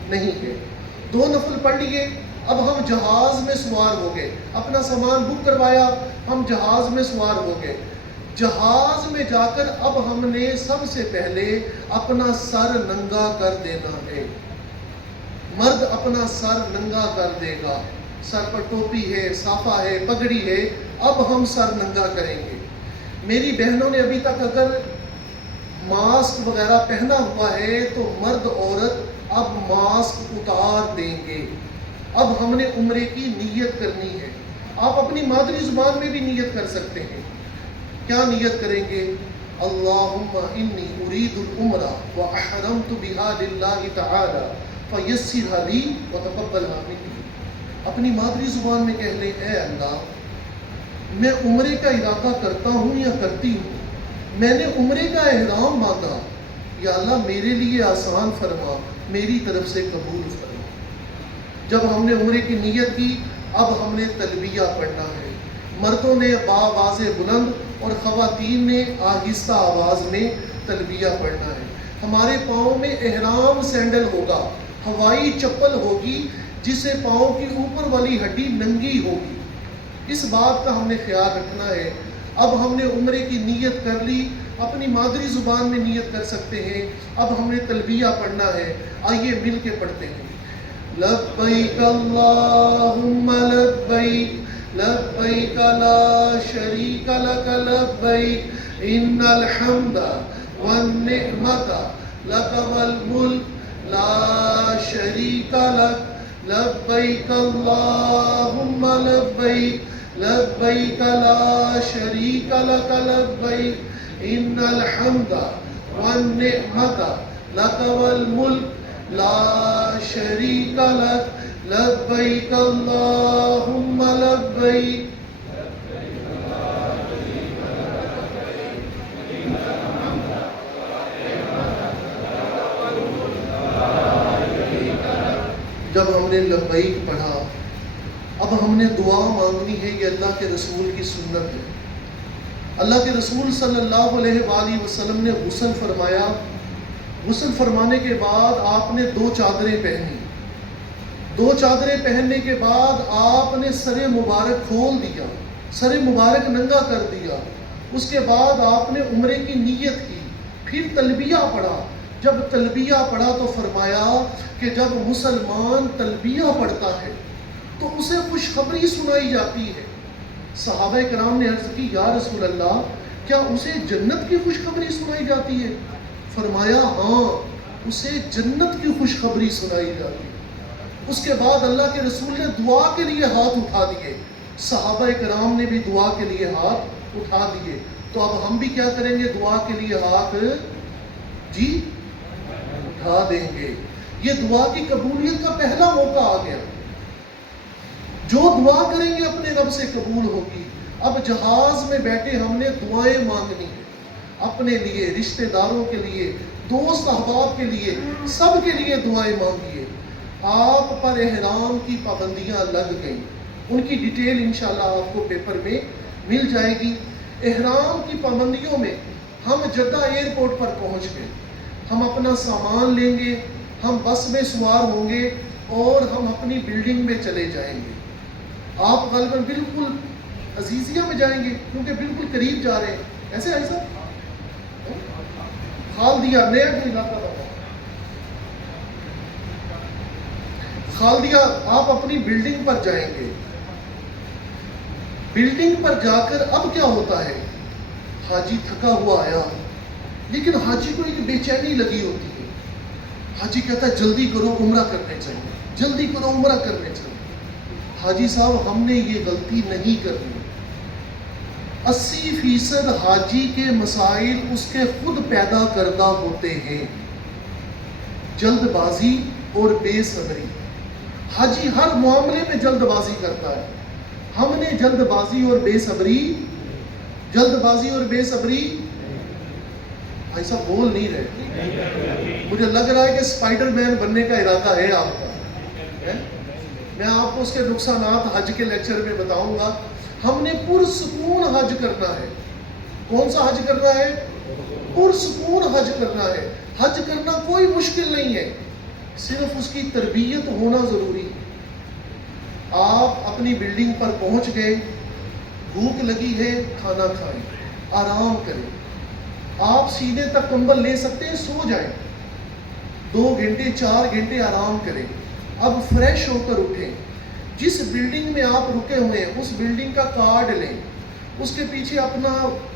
نہیں ہے۔ 2 نفل پڑھ لیے، اب ہم جہاز میں سوار ہو گئے، اپنا سامان بک کروایا، ہم جہاز میں سوار ہو گئے۔ جہاز میں جا کر اب ہم نے سب سے پہلے اپنا سر ننگا کر دینا ہے۔ مرد اپنا سر ننگا کر دے گا، سر پر ٹوپی ہے، صافہ ہے، پگڑی ہے، اب ہم سر ننگا کریں گے۔ میری بہنوں نے ابھی تک اگر ماسک وغیرہ پہنا ہوا ہے تو مرد عورت اب ماسک اتار دیں گے۔ اب ہم نے عمرے کی نیت کرنی ہے، آپ اپنی مادری زبان میں بھی نیت کر سکتے ہیں۔ کیا نیت کریں گے؟ اللہم انی ارید العمرہ واحرمت بها للہ تعالی فیسرها لی وتقبلها منی۔ اپنی مادری زبان میں کہہ لیں، اے اللہ میں عمرے کا ارادہ کرتا ہوں یا کرتی ہوں، میں نے عمرے کا احرام باندھا، یا اللہ میرے لیے آسان فرما، میری طرف سے قبول فرما۔ جب ہم نے عمرے کی نیت کی، اب ہم نے تلبیہ پڑھنا ہے۔ مردوں نے باواز بلند اور خواتین نے آہستہ آواز میں تلبیہ پڑھنا ہے۔ ہمارے پاؤں میں احرام سینڈل ہوگا، ہوائی چپل ہوگی جس سے پاؤں کی اوپر والی ہڈی ننگی ہوگی۔ اس بات کا ہم نے خیال رکھنا ہے۔ اب ہم نے عمرے کی نیت کر لی، اپنی مادری زبان میں نیت کر سکتے ہیں۔ اب ہم نے تلبیہ پڑھنا ہے، آئیے مل کے پڑھتے ہیں۔ لبیک اللہم لبیک لبیک لا شریک لک لبیک ان الحمد والنعمت لک والملک لا شریک لک لبیک اللہم لبیک لبیک لا شریک لک لبیک ان الحمد والنعمت لک والملک لا شریک لک لبیک اللہم لبیک۔ جب ہم نے لبیک پڑھا، اب ہم نے دعا مانگنی ہے۔ یہ اللہ کے رسول کی سنت ہے۔ اللہ کے رسول صلی اللہ علیہ وآلہ وسلم نے غسل فرمایا۔ غسل فرمانے کے بعد آپ نے 2 چادریں پہنی۔ 2 چادریں پہننے کے بعد آپ نے سر مبارک کھول دیا، سر مبارک ننگا کر دیا۔ اس کے بعد آپ نے عمرے کی نیت کی، پھر تلبیہ پڑھا۔ جب تلبیہ پڑھا تو فرمایا کہ جب مسلمان تلبیہ پڑھتا ہے تو اسے خوشخبری سنائی جاتی ہے۔ صحابہ کرام نے عرض کی، یا رسول اللہ، کیا اسے جنت کی خوشخبری سنائی جاتی ہے؟ فرمایا ہاں، اسے جنت کی خوشخبری سنائی جاتی ہے۔ اس کے بعد اللہ کے رسول نے دعا کے لیے ہاتھ اٹھا دیے، صحابہ کرام نے بھی دعا کے لیے ہاتھ اٹھا دیے۔ تو اب ہم بھی کیا کریں گے؟ دعا کے لیے ہاتھ جی اٹھا دیں گے۔ یہ دعا کی قبولیت کا پہلا موقع آ گیا۔ جو دعا کریں گے اپنے رب سے قبول ہوگی۔ اب جہاز میں بیٹھے ہم نے دعائیں مانگنی ہیں، اپنے لیے، رشتہ داروں کے لیے، دوست احباب کے لیے، سب کے لیے دعائیں مانگیے۔ آپ پر احرام کی پابندیاں لگ گئیں، ان کی ڈیٹیل انشاءاللہ آپ کو پیپر میں مل جائے گی۔ احرام کی پابندیوں میں ہم جدہ ایئرپورٹ پر پہنچ گئے، ہم اپنا سامان لیں گے، ہم بس میں سوار ہوں گے اور ہم اپنی بلڈنگ میں چلے جائیں گے۔ آپ غالباً بالکل عزیزیہ میں جائیں گے کیونکہ بالکل قریب جا رہے ہیں، ایسے ایسا خالدیہ نیا جو علاقہ تھا، خالدیہ آپ اپنی بلڈنگ پر جائیں گے۔ بلڈنگ پر جا کر اب کیا ہوتا ہے؟ حاجی تھکا ہوا آیا، لیکن حاجی کو ایک بے چینی لگی ہوتی ہے۔ حاجی کہتا ہے جلدی کرو، عمرہ کرنے چاہیے، جلدی کرو، عمرہ کرنے چاہیے۔ حاجی صاحب ہم نے یہ غلطی نہیں کرنی۔ 80% حاجی کے مسائل اس کے خود پیدا کردہ ہوتے ہیں، جلد بازی اور بے صبری۔ حاجی ہر معاملے میں جلد بازی کرتا ہے۔ ہم نے جلد بازی اور بے صبری، جلد بازی اور بے صبری، ایسا بول نہیں رہے۔ مجھے لگ رہا ہے کہ سپائڈر مین بننے کا ارادہ ہے آپ کا۔ میں آپ کو اس کے نقصانات حج کے لیکچر میں بتاؤں گا۔ ہم نے پرسکون حج کرنا ہے۔ کون سا حج کرنا ہے؟ پرسکون حج کرنا ہے۔ حج کرنا کوئی مشکل نہیں ہے، صرف اس کی تربیت ہونا ضروری ہے۔ آپ اپنی بلڈنگ پر پہنچ گئے، بھوک لگی ہے، کھانا کھائیں، آرام کریں۔ آپ سینے تک کمبل لے سکتے ہیں، سو جائیں، 2 گھنٹے 4 گھنٹے آرام کریں۔ اب فریش ہو کر اٹھیں۔ جس بلڈنگ میں آپ رکے ہوئے ہیں اس بلڈنگ کا کارڈ لیں، اس کے پیچھے اپنا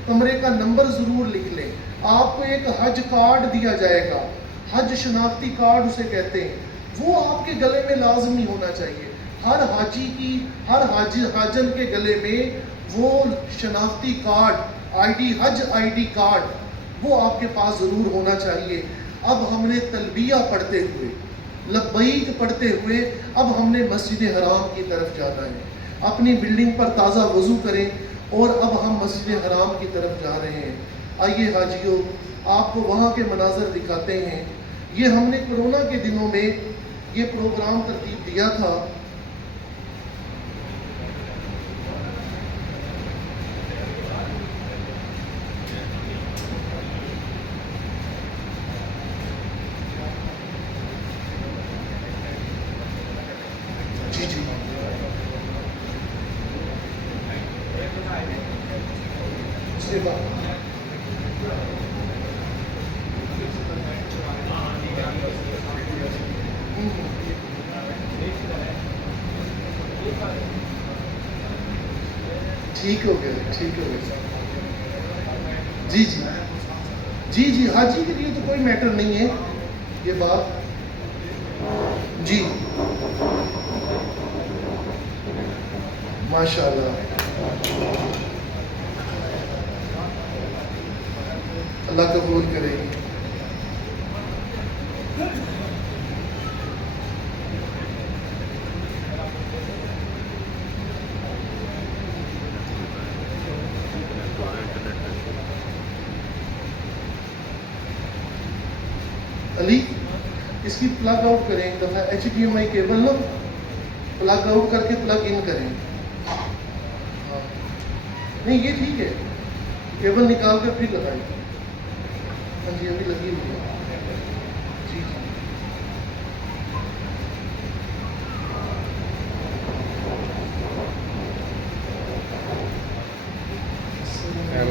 کمرے کا نمبر ضرور لکھ لیں۔ آپ کو ایک حج کارڈ دیا جائے گا، حج شناختی کارڈ اسے کہتے ہیں، وہ آپ کے گلے میں لازمی ہونا چاہیے۔ ہر حاجی کی، ہر حاجن کے گلے میں وہ شناختی card, I D, Hajj I D card, وہ آپ کے پاس ضرور ہونا چاہیے۔ اب ہم نے تلبیہ پڑھتے ہوئے، لبیک پڑھتے ہوئے اب ہم نے مسجد حرام کی طرف جانا ہے۔ اپنی بلڈنگ پر تازہ وضو کریں اور اب ہم مسجد حرام کی طرف جا رہے ہیں۔ آئیے حاجیوں، آپ کو وہاں کے مناظر دکھاتے ہیں۔ یہ ہم نے کورونا کے دنوں میں یہ پروگرام ترتیب دیا تھا۔ ٹھیک ہو گیا، ٹھیک ہو گیا. جی جی جی جی، حاجی کے لیے تو کوئی میٹر نہیں ہے یہ بات. جی ماشاء اللہ، اللہ قبول کرے. علی اس کی پلگ آؤٹ کریں ایک دفعہ، HDMI کیبل نا پلگ آؤٹ کر کے پلگ ان کریں. نہیں یہ ٹھیک ہے، کیبل نکال کر پھر لگائیں. ہاں جی ابھی لگی ہوئی ہے. جی جی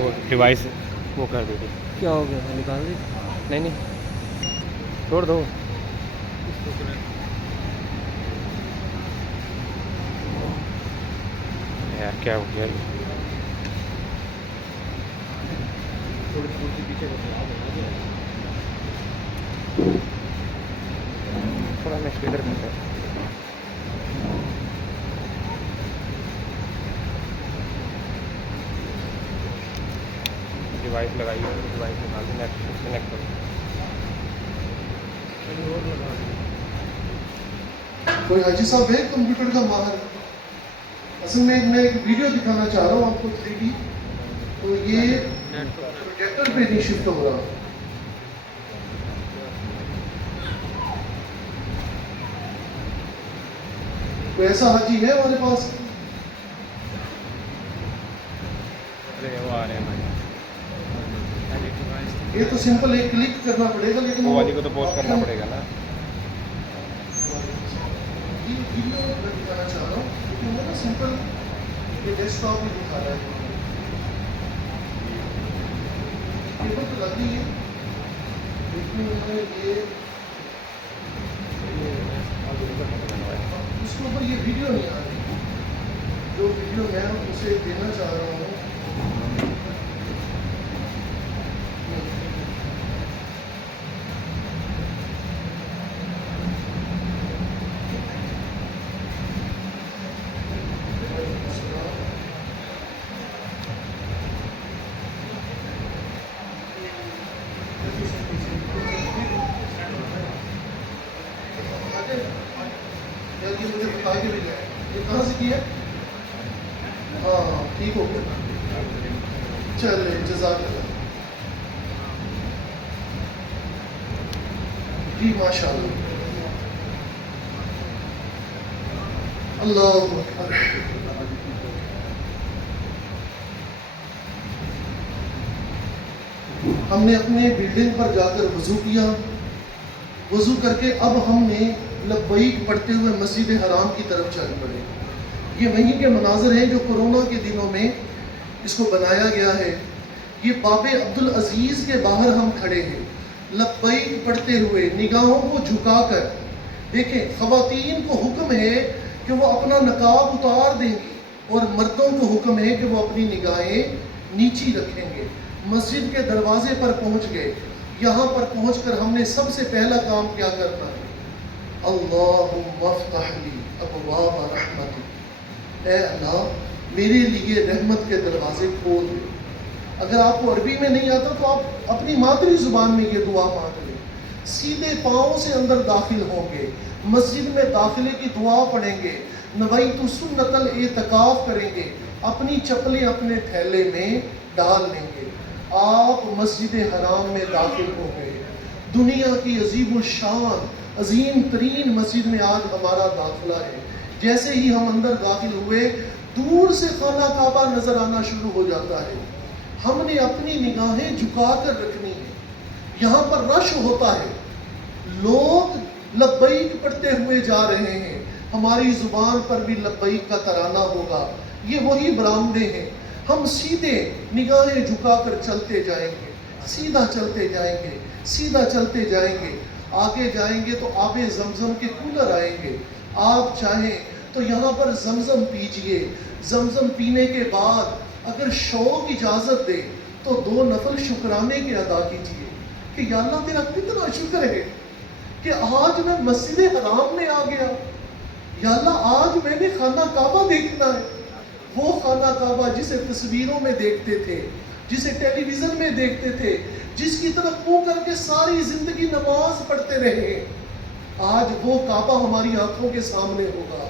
وہ ڈیوائس وہ کر دے دی. کیا ہو گیا تھا؟ نکال دی؟ نہیں نہیں چھوڑ دو. یار کیا ہو گیا؟ تھوڑا میں اس کو ادھر کرتا ہوں. ڈیوائس لگائی ہے، ڈیوائس نکال کے نیٹ کنیکٹ کرو. کوئی حاجی صاحب ہے کمپیوٹر کا ماہر؟ اصل میں ایک ویڈیو دکھانا چاہ رہا ہوں آپ کو 3D. تو یہ پروجیکٹر پہ نہیں شفٹ ہو رہا. کوئی ایسا حاجی ہے ہمارے پاس؟ وہ آ رہے ہیں بھائی. یہ تو سمپل ایک کلک کرنا پڑے گا، لیکن وہ والی کو تو پوسٹ کرنا پڑے گا نا. یہ ویڈیو میں دکھانا چاہ رہا ہوں لیکن وہ نا سمپل یہ ڈیسک ٹاپ بھی دکھا رہا ہے. کیبل تو لگی ہے لیکن یہ اس کے اوپر یہ ویڈیو نہیں آ رہی. جو ویڈیو میں اسے دینا چاہ رہا ہوں یہ مجھے بتا کے بھی جائے. یہ کہاں سے کیا؟ ہاں ٹھیک ہو گیا. چلے جزاک اللہ. جی ماشاء اللہ. اللہ اکبر. ہم نے اپنے بلڈنگ پر جا کر وضو کیا. وضو کر کے اب ہم نے لبیک پڑھتے ہوئے مسجد حرام کی طرف چل پڑے. یہ وہیں کے مناظر ہیں جو کورونا کے دنوں میں اس کو بنایا گیا ہے. یہ باب عبدالعزیز کے باہر ہم کھڑے ہیں لبیک پڑھتے ہوئے نگاہوں کو جھکا کر. دیکھیں خواتین کو حکم ہے کہ وہ اپنا نقاب اتار دیں گی اور مردوں کو حکم ہے کہ وہ اپنی نگاہیں نیچی رکھیں گے. مسجد کے دروازے پر پہنچ گئے. یہاں پر پہنچ کر ہم نے سب سے پہلا کام کیا کرنا ہے؟ اللہم افتح لی ابواب رحمتک. اے اللہ میرے لیے رحمت کے دروازے کھول دے. اگر آپ کو عربی میں نہیں آتا تو آپ اپنی مادری زبان میں یہ دعا مانگ لیں. سیدھے پاؤں سے اندر داخل ہوں گے. مسجد میں داخلے کی دعا پڑھیں گے. نویت سنت الاعتکاف کریں گے. اپنی چپلیں اپنے تھیلے میں ڈال لیں گے. آپ مسجد حرام میں داخل ہو گئے. دنیا کی عظیم الشان عظیم ترین مسجد میں آج ہمارا داخلہ ہے. جیسے ہی ہم اندر داخل ہوئے دور سے خانہ کعبہ نظر آنا شروع ہو جاتا ہے. ہم نے اپنی نگاہیں جھکا کر رکھنی ہے. یہاں پر رش ہوتا ہے، لوگ لبیک پڑھتے ہوئے جا رہے ہیں. ہماری زبان پر بھی لبیک کا ترانہ ہوگا. یہ وہی برآمدے ہیں. ہم سیدھے نگاہیں جھکا کر چلتے جائیں گے. سیدھا چلتے جائیں گے. سیدھا چلتے جائیں گے. آگے جائیں گے تو آب زمزم کے کولر آئیں گے. آپ چاہیں تو یہاں پر زمزم پیجئے. زمزم پینے کے بعد اگر شوق اجازت دے تو 2 نفل شکرانے کے ادا کیجئے کہ یا اللہ تیرا کتنا شکر ہے کہ آج میں مسجد حرام میں آ گیا. یا اللہ آج میں نے خانہ کعبہ دیکھنا ہے. وہ خانہ کعبہ جسے تصویروں میں دیکھتے تھے, جسے ٹیلی ویژن میں دیکھتے تھے, جس کی طرف منہ کر کے ساری زندگی نماز پڑھتے رہے, آج وہ کعبہ ہماری آنکھوں کے سامنے ہوگا.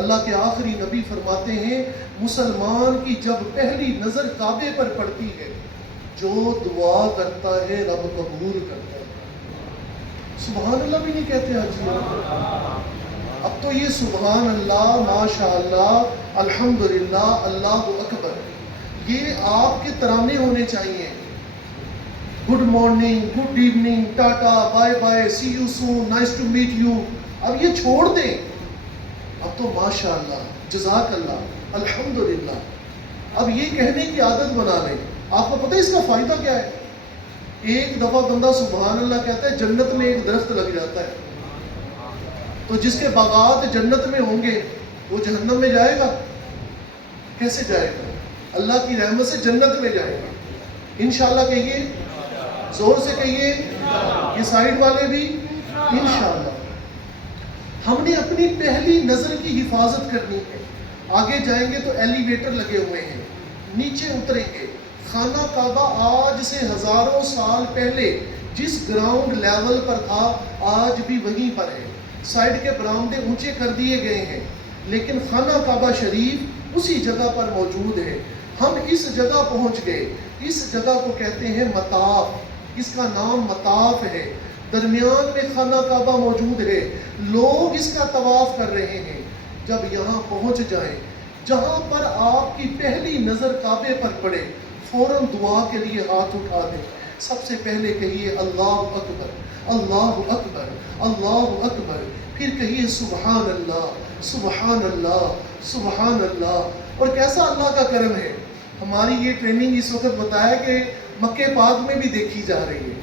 اللہ کے آخری نبی فرماتے ہیں مسلمان کی جب پہلی نظر کعبے پر پڑتی ہے, جو دعا کرتا ہے رب قبول کرتا ہے. سبحان اللہ بھی نہیں کہتے آج. اب تو یہ سبحان اللہ, ماشاء اللہ, الحمدللہ, اللہ اکبر, یہ آپ کے ترانے ہونے چاہیے. Good morning, good evening, tata, bye bye, see you soon, nice to meet you, اب یہ چھوڑ دیں. اب تو ماشاء اللہ, جزاک اللہ, الحمدللہ, اب یہ کہنے کی عادت بنا لیں. آپ کو پتہ ہے اس کا فائدہ کیا ہے؟ ایک دفعہ بندہ سبحان اللہ کہتا ہے جنت میں ایک درخت لگ جاتا ہے. تو جس کے باغات جنت میں ہوں گے وہ جہنم میں جائے گا؟ کیسے جائے گا؟ اللہ کی رحمت سے جنت میں جائے گا انشاءاللہ. کہیے, زور سے کہیے, یہ سائیڈ والے بھی انشاءاللہ. ہم نے اپنی پہلی نظر کی حفاظت کرنی ہے. آگے جائیں گے تو ایلیویٹر لگے ہوئے ہیں, نیچے اتریں گے. خانہ کعبہ آج سے ہزاروں سال پہلے جس گراؤنڈ لیول پر تھا آج بھی وہیں پر ہے. سائیڈ کے برآمدے اونچے کر دیے گئے ہیں, لیکن خانہ کعبہ شریف اسی جگہ پر موجود ہے. ہم اس جگہ پہنچ گئے. اس جگہ کو کہتے ہیں مطاف. اس کا نام مطاف ہے. درمیان میں خانہ کعبہ موجود ہے. لوگ اس کا طواف کر رہے ہیں. جب یہاں پہنچ جائیں, جہاں پر آپ کی پہلی نظر کعبے پر پڑے, فوراً دعا کے لیے ہاتھ اٹھا دیں. سب سے پہلے کہیے اللہ اکبر, اللہ اکبر, اللہ اکبر. پھر کہیے سبحان اللہ, سبحان اللہ, سبحان اللہ. اور کیسا اللہ کا کرم ہے, ہماری یہ ٹریننگ اس وقت بتایا کہ مکہ پاک میں بھی دیکھی جا رہی ہے.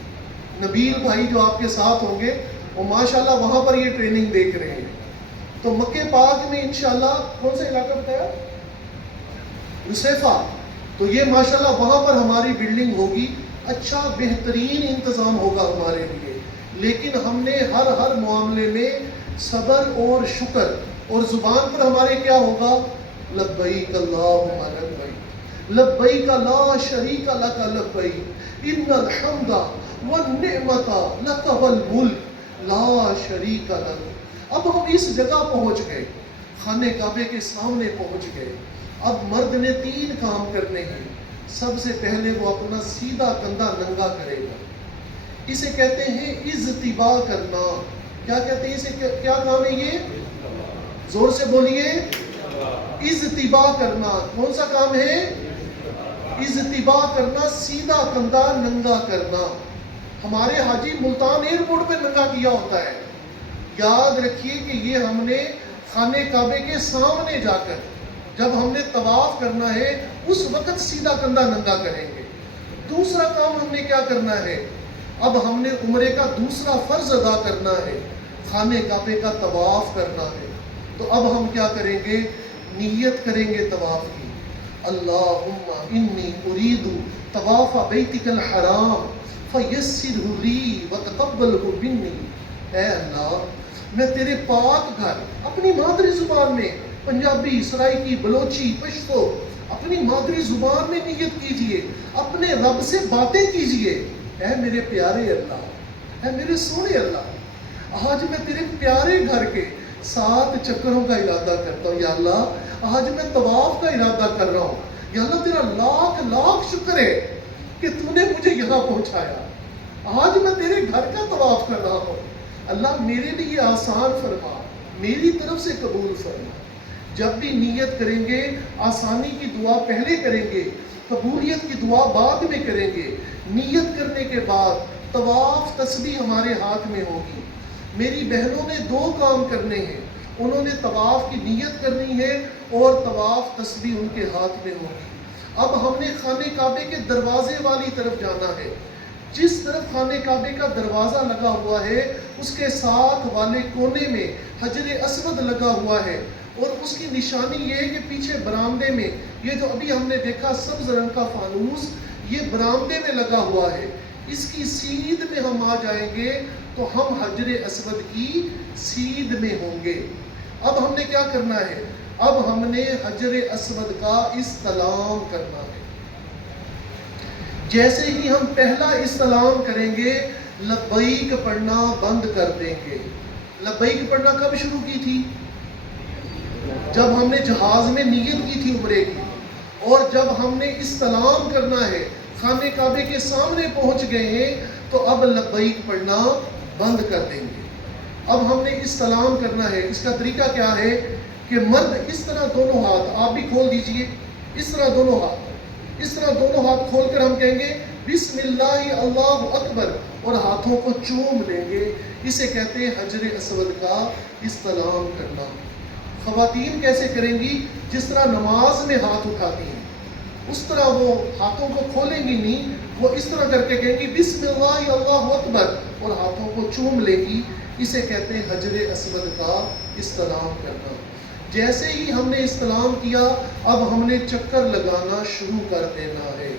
نبیل بھائی جو آپ کے ساتھ ہوں گے وہ ماشاءاللہ وہاں پر یہ ٹریننگ دیکھ رہے ہیں. تو مکہ پاک میں انشاءاللہ کون سا علاقہ بتایا؟ یوسیفہ. تو یہ ماشاءاللہ وہاں پر ہماری بلڈنگ ہوگی. اچھا بہترین انتظام ہوگا ہمارے لیے. لیکن ہم نے ہر معاملے میں صبر اور شکر, اور زبان پر ہمارے کیا ہوگا؟ لبیک اللہم لبیک, لبیک لا شریک لک لبیک, ان الحمد والنعمت لک والملک لا شریک لک. اب ہم اس جگہ پہنچ گئے, خانہ کعبے کے سامنے پہنچ گئے. اب مرد نے 3 کام کرنے ہیں. سب سے پہلے وہ اپنا سیدھا کندھا ننگا کرے گا. اسے کہتے ہیں اجتباء کرنا. کیا کہتے ہیں اسے؟ کیا کام ہے یہ؟ زور سے بولیے, اجتباء کرنا. کون سا کام ہے؟ اجتباء کرنا, سیدھا کندھا ننگا کرنا. ہمارے حاجی ملتان ایئرپورٹ پہ ننگا کیا ہوتا ہے. یاد رکھیے کہ یہ ہم نے خانہ کعبے کے سامنے جا کر جب ہم نے طواف کرنا ہے اس وقت سیدھا کندھا ننگا کریں گے. دوسرا کام ہم نے کیا کرنا ہے؟ اب ہم نے عمرے کا دوسرا فرض ادا کرنا ہے, خانہ کعبے کا طواف کرنا ہے. تو اب ہم کیا کریں گے؟ نیت کریں گے طواف کی. اللہم انی ارید طواف بیتک الحرام فیسرہ لی وتقبلہ منی. اے اللہ, میں تیرے پاک گھر اپنی مادری زبان میں, پنجابی, سرائکی, بلوچی, پشتو, اپنی مادری زبان میں نیت کیجئے, اپنے رب سے باتیں کیجئے. اے میرے پیارے اللہ, اے میرے سونے اللہ, آج میں تیرے پیارے گھر کے 7 چکروں کا ارادہ کرتا ہوں. یا اللہ آج میں طواف کا ارادہ کر رہا ہوں. یا اللہ تیرا لاکھ لاکھ شکر ہے کہ تو نے مجھے یہاں پہنچایا. آج میں تیرے گھر کا طواف کر رہا ہوں. اللہ میرے لیے آسان فرما, میری طرف سے قبول فرما. جب بھی نیت کریں گے آسانی کی دعا پہلے کریں گے, قبولیت کی دعا بعد میں کریں گے. نیت کرنے کے بعد طواف تسبیح ہمارے ہاتھ میں ہوگی. میری بہنوں نے 2 کام کرنے ہیں. انہوں نے طواف کی نیت کرنی ہے اور طواف تسبیح ان کے ہاتھ میں ہوگی. اب ہم نے خانہ کعبے کے دروازے والی طرف جانا ہے. جس طرف خانہ کعبے کا دروازہ لگا ہوا ہے اس کے ساتھ والے کونے میں حجر اسود لگا ہوا ہے, اور اس کی نشانی یہ ہے کہ پیچھے برآمدے میں یہ جو ابھی ہم نے دیکھا سبز رنگ کا فانوس، یہ برآمدے میں لگا ہوا ہے، اس کی سیدھ میں ہم آ جائیں گے تو ہم حجر اسود کی سیدھ میں ہوں گے۔ اب ہم نے کیا کرنا ہے؟ اب ہم نے حجر اسود کا استلام کرنا ہے۔ جیسے ہی ہم پہلا استلام کریں گے لبیک پڑھنا بند کر دیں گے۔ لبیک پڑھنا کب شروع کی تھی؟ جب ہم نے جہاز میں نیت کی تھی عمرے کی، اور جب ہم نے استلام کرنا ہے، خانہ کعبے کے سامنے پہنچ گئے ہیں تو اب لبیک پڑھنا بند کر دیں گے۔ اب ہم نے استلام کرنا ہے۔ اس کا طریقہ کیا ہے کہ مرد اس طرح دونوں ہاتھ، آپ بھی کھول دیجئے، اس طرح دونوں ہاتھ کھول کر ہم کہیں گے بسم اللہ اللہ اکبر، اور ہاتھوں کو چوم لیں گے۔ اسے کہتے ہیں حجر اسود کا استلام کرنا۔ خواتین کیسے کریں گی؟ جس طرح نماز میں ہاتھ اٹھاتی ہیں اس طرح وہ ہاتھوں کو کھولیں گی نہیں، وہ اس طرح کر کے کہیں گی بسم اللہ اللہ اکبر، اور ہاتھوں کو چوم لے گی۔ اسے کہتے ہیں حجر اسود کا استلام کرنا۔ جیسے ہی ہم نے استلام کیا، اب ہم نے چکر لگانا شروع کر دینا ہے۔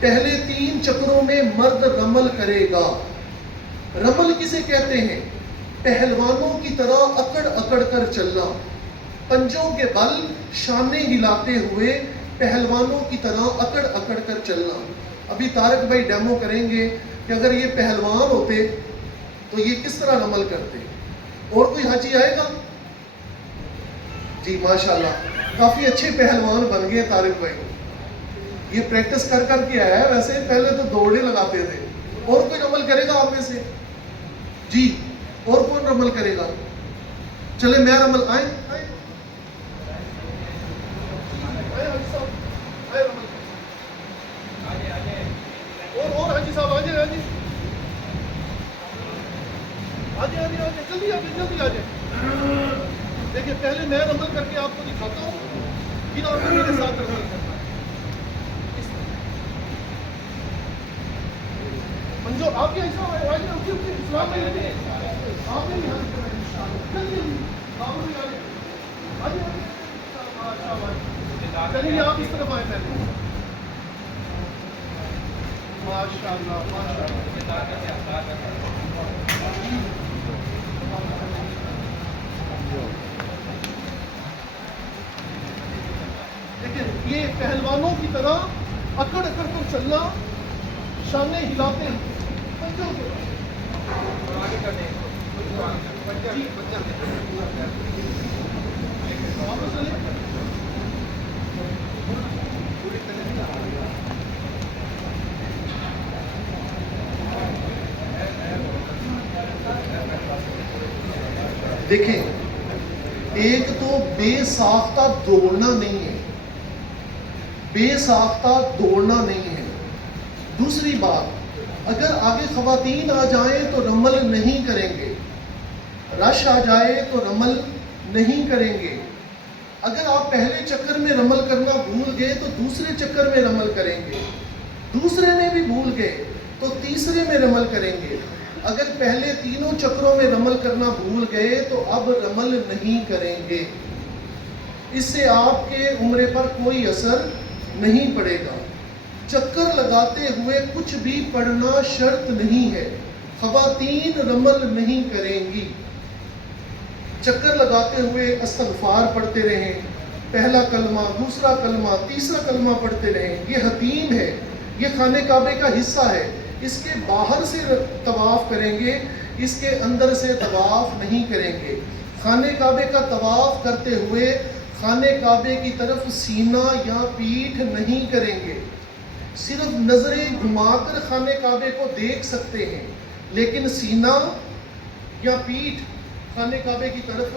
پہلے 3 چکروں میں مرد رمل کرے گا۔ رمل کسے کہتے ہیں؟ پہلوانوں کی طرح اکڑ اکڑ کر چلنا، پنجوں کے بل شانے ہلاتے ہوئے پہلوانوں کی طرح اکڑ اکڑ کر چلنا۔ ابھی طارق بھائی ڈیمو کریں گے کہ اگر یہ پہلوان ہوتے تو یہ کس طرح رمل کرتے۔ اور کوئی حاجی آئے گا؟ جی ماشاءاللہ، کافی اچھے پہلوان بن گئے طارق بھائی، یہ پریکٹس کر کر کے آیا ہے۔ ویسے پہلے تو دوڑے لگاتے تھے۔ اور کوئی رمل کرے گا آپ میں سے؟ جی اور کون رمل کرے گا؟ چلے میں رمل، آئے اور حاجی صاحب آجے جلدی آجے۔ دیکھیں پہلے میں رمل کر کے آپ کو دکھاتا ہوں، پھر آپ کو میرے ساتھ رمل کرنا ہے۔ منجو آپ کے ایسا اسلام میں آپ نے بھی حاضر کرنا ہے انشاءاللہ۔ چلیے آپ اس طرف آئے پہلے۔ ماشاءاللہ دیکھیں یہ پہلوانوں کی طرح اکڑ اکڑ کر چلنا، شانے ہلاتے ہیں پنجوں کے۔ دیکھیں ایک تو بے ساختہ دوڑنا نہیں ہے، بے ساختہ دوڑنا نہیں ہے۔ دوسری بات، اگر آگے خواتین آ جائیں تو رمل نہیں کریں گے، رش آ جائے تو رمل نہیں کریں گے۔ اگر آپ پہلے چکر میں رمل کرنا بھول گئے تو دوسرے چکر میں رمل کریں گے، دوسرے میں بھی بھول گئے تو تیسرے میں رمل کریں گے۔ اگر پہلے 3 چکروں میں رمل کرنا بھول گئے تو اب رمل نہیں کریں گے۔ اس سے آپ کے عمرے پر کوئی اثر نہیں پڑے گا۔ چکر لگاتے ہوئے کچھ بھی پڑھنا شرط نہیں ہے، خواتین رمل نہیں کریں گی۔ چکر لگاتے ہوئے استغفار پڑھتے رہیں، پہلا کلمہ، دوسرا کلمہ، تیسرا کلمہ پڑھتے رہیں۔ یہ حتیم ہے، یہ خانہ کعبے کا حصہ ہے، اس کے باہر سے طواف کریں گے، اس کے اندر سے طواف نہیں کریں گے۔ خانہ کعبے کا طواف کرتے ہوئے خانہ کعبے کی طرف سینہ یا پیٹھ نہیں کریں گے، صرف نظریں گھما کر خانہ کعبے کو دیکھ سکتے ہیں، لیکن سینہ یا پیٹھ خانہ کعبے کی طرف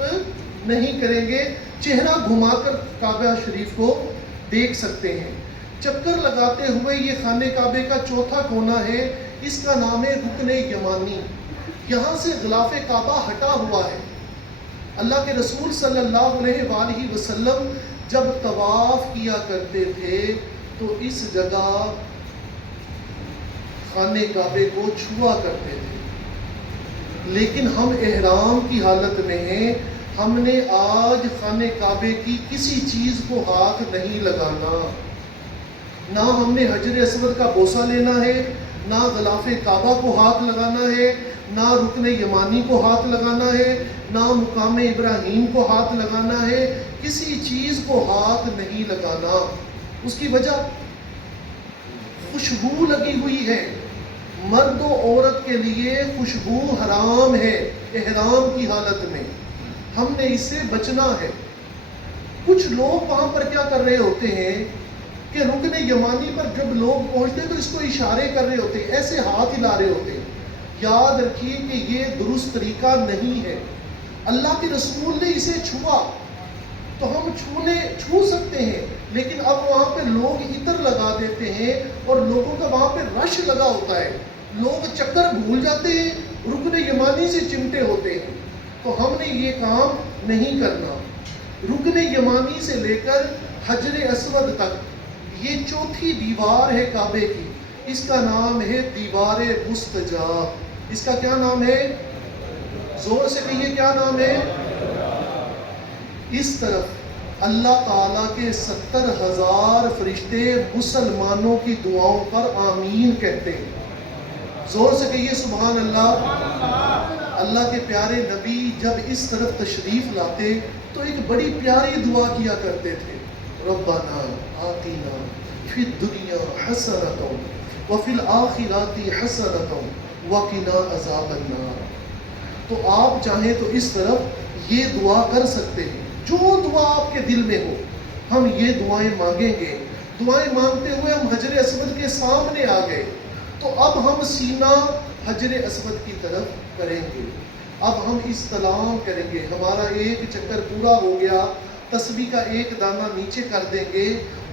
نہیں کریں گے، چہرہ گھما کر کعبہ شریف کو دیکھ سکتے ہیں۔ چکر لگاتے ہوئے یہ خانہ کعبے کا چوتھا کونا ہے، اس کا نام ہے رکن یمانی۔ یہاں سے غلاف کعبہ ہٹا ہوا ہے۔ اللہ کے رسول صلی اللہ علیہ وآلہ وسلم جب طواف کیا کرتے تھے تو اس جگہ خانہ کعبے کو چھوا کرتے تھے، لیکن ہم احرام کی حالت میں ہیں، ہم نے آج خانہ کعبے کی کسی چیز کو ہاتھ نہیں لگانا، نہ ہم نے حجر اسود کا بوسہ لینا ہے، نہ غلاف کعبہ کو ہاتھ لگانا ہے، نہ رکن یمانی کو ہاتھ لگانا ہے، نہ مقام ابراہیم کو ہاتھ لگانا ہے، کسی چیز کو ہاتھ نہیں لگانا۔ اس کی وجہ خوشبو لگی ہوئی ہے، مرد و عورت کے لیے خوشبو حرام ہے احرام کی حالت میں، ہم نے اس سے بچنا ہے۔ کچھ لوگ وہاں پر کیا کر رہے ہوتے ہیں کہ رکن یمانی پر جب لوگ پہنچتے ہیں تو اس کو اشارے کر رہے ہوتے ہیں، ایسے ہاتھ ہلا رہے ہوتے ہیں۔ یاد رکھیے کہ یہ درست طریقہ نہیں ہے۔ اللہ کے رسول نے اسے چھوا تو ہم چھو سکتے ہیں، لیکن اب وہاں پہ لوگ عطر لگا دیتے ہیں اور لوگوں کا وہاں پہ رش لگا ہوتا ہے، لوگ چکر بھول جاتے ہیں، رکن یمانی سے چمٹے ہوتے ہیں۔ تو ہم نے یہ کام نہیں کرنا۔ رکن یمانی سے لے کر حجر اسود تک یہ چوتھی دیوار ہے کعبے کی، اس کا نام ہے دیوار مستجاب۔ اس کا کیا نام ہے؟ زور سے کہیے، کیا نام ہے؟ اس طرف اللہ تعالیٰ کے 70,000 فرشتے مسلمانوں کی دعاؤں پر آمین کہتے ہیں۔ زور سے کہیے سبحان اللہ۔ اللہ کے پیارے نبی جب اس طرف تشریف لاتے تو ایک بڑی پیاری دعا کیا کرتے تھے، ربنا آتینا فی الدنیا حسنۃ وفی الآخرۃ حسنۃ وقنا عذاب النار۔ تو آپ چاہیں تو اس طرف یہ دعا کر سکتے ہیں، جو دعا آپ کے دل میں ہو ہم یہ دعائیں مانگیں گے۔ دعائیں مانگتے ہوئے ہم حجر اسود کے سامنے آ گئے تو اب ہم سینہ حجر اسود کی طرف کریں گے، اب ہم استلام کریں گے، ہمارا ایک چکر پورا ہو گیا، تسبیح کا ایک دانہ نیچے کر دیں گے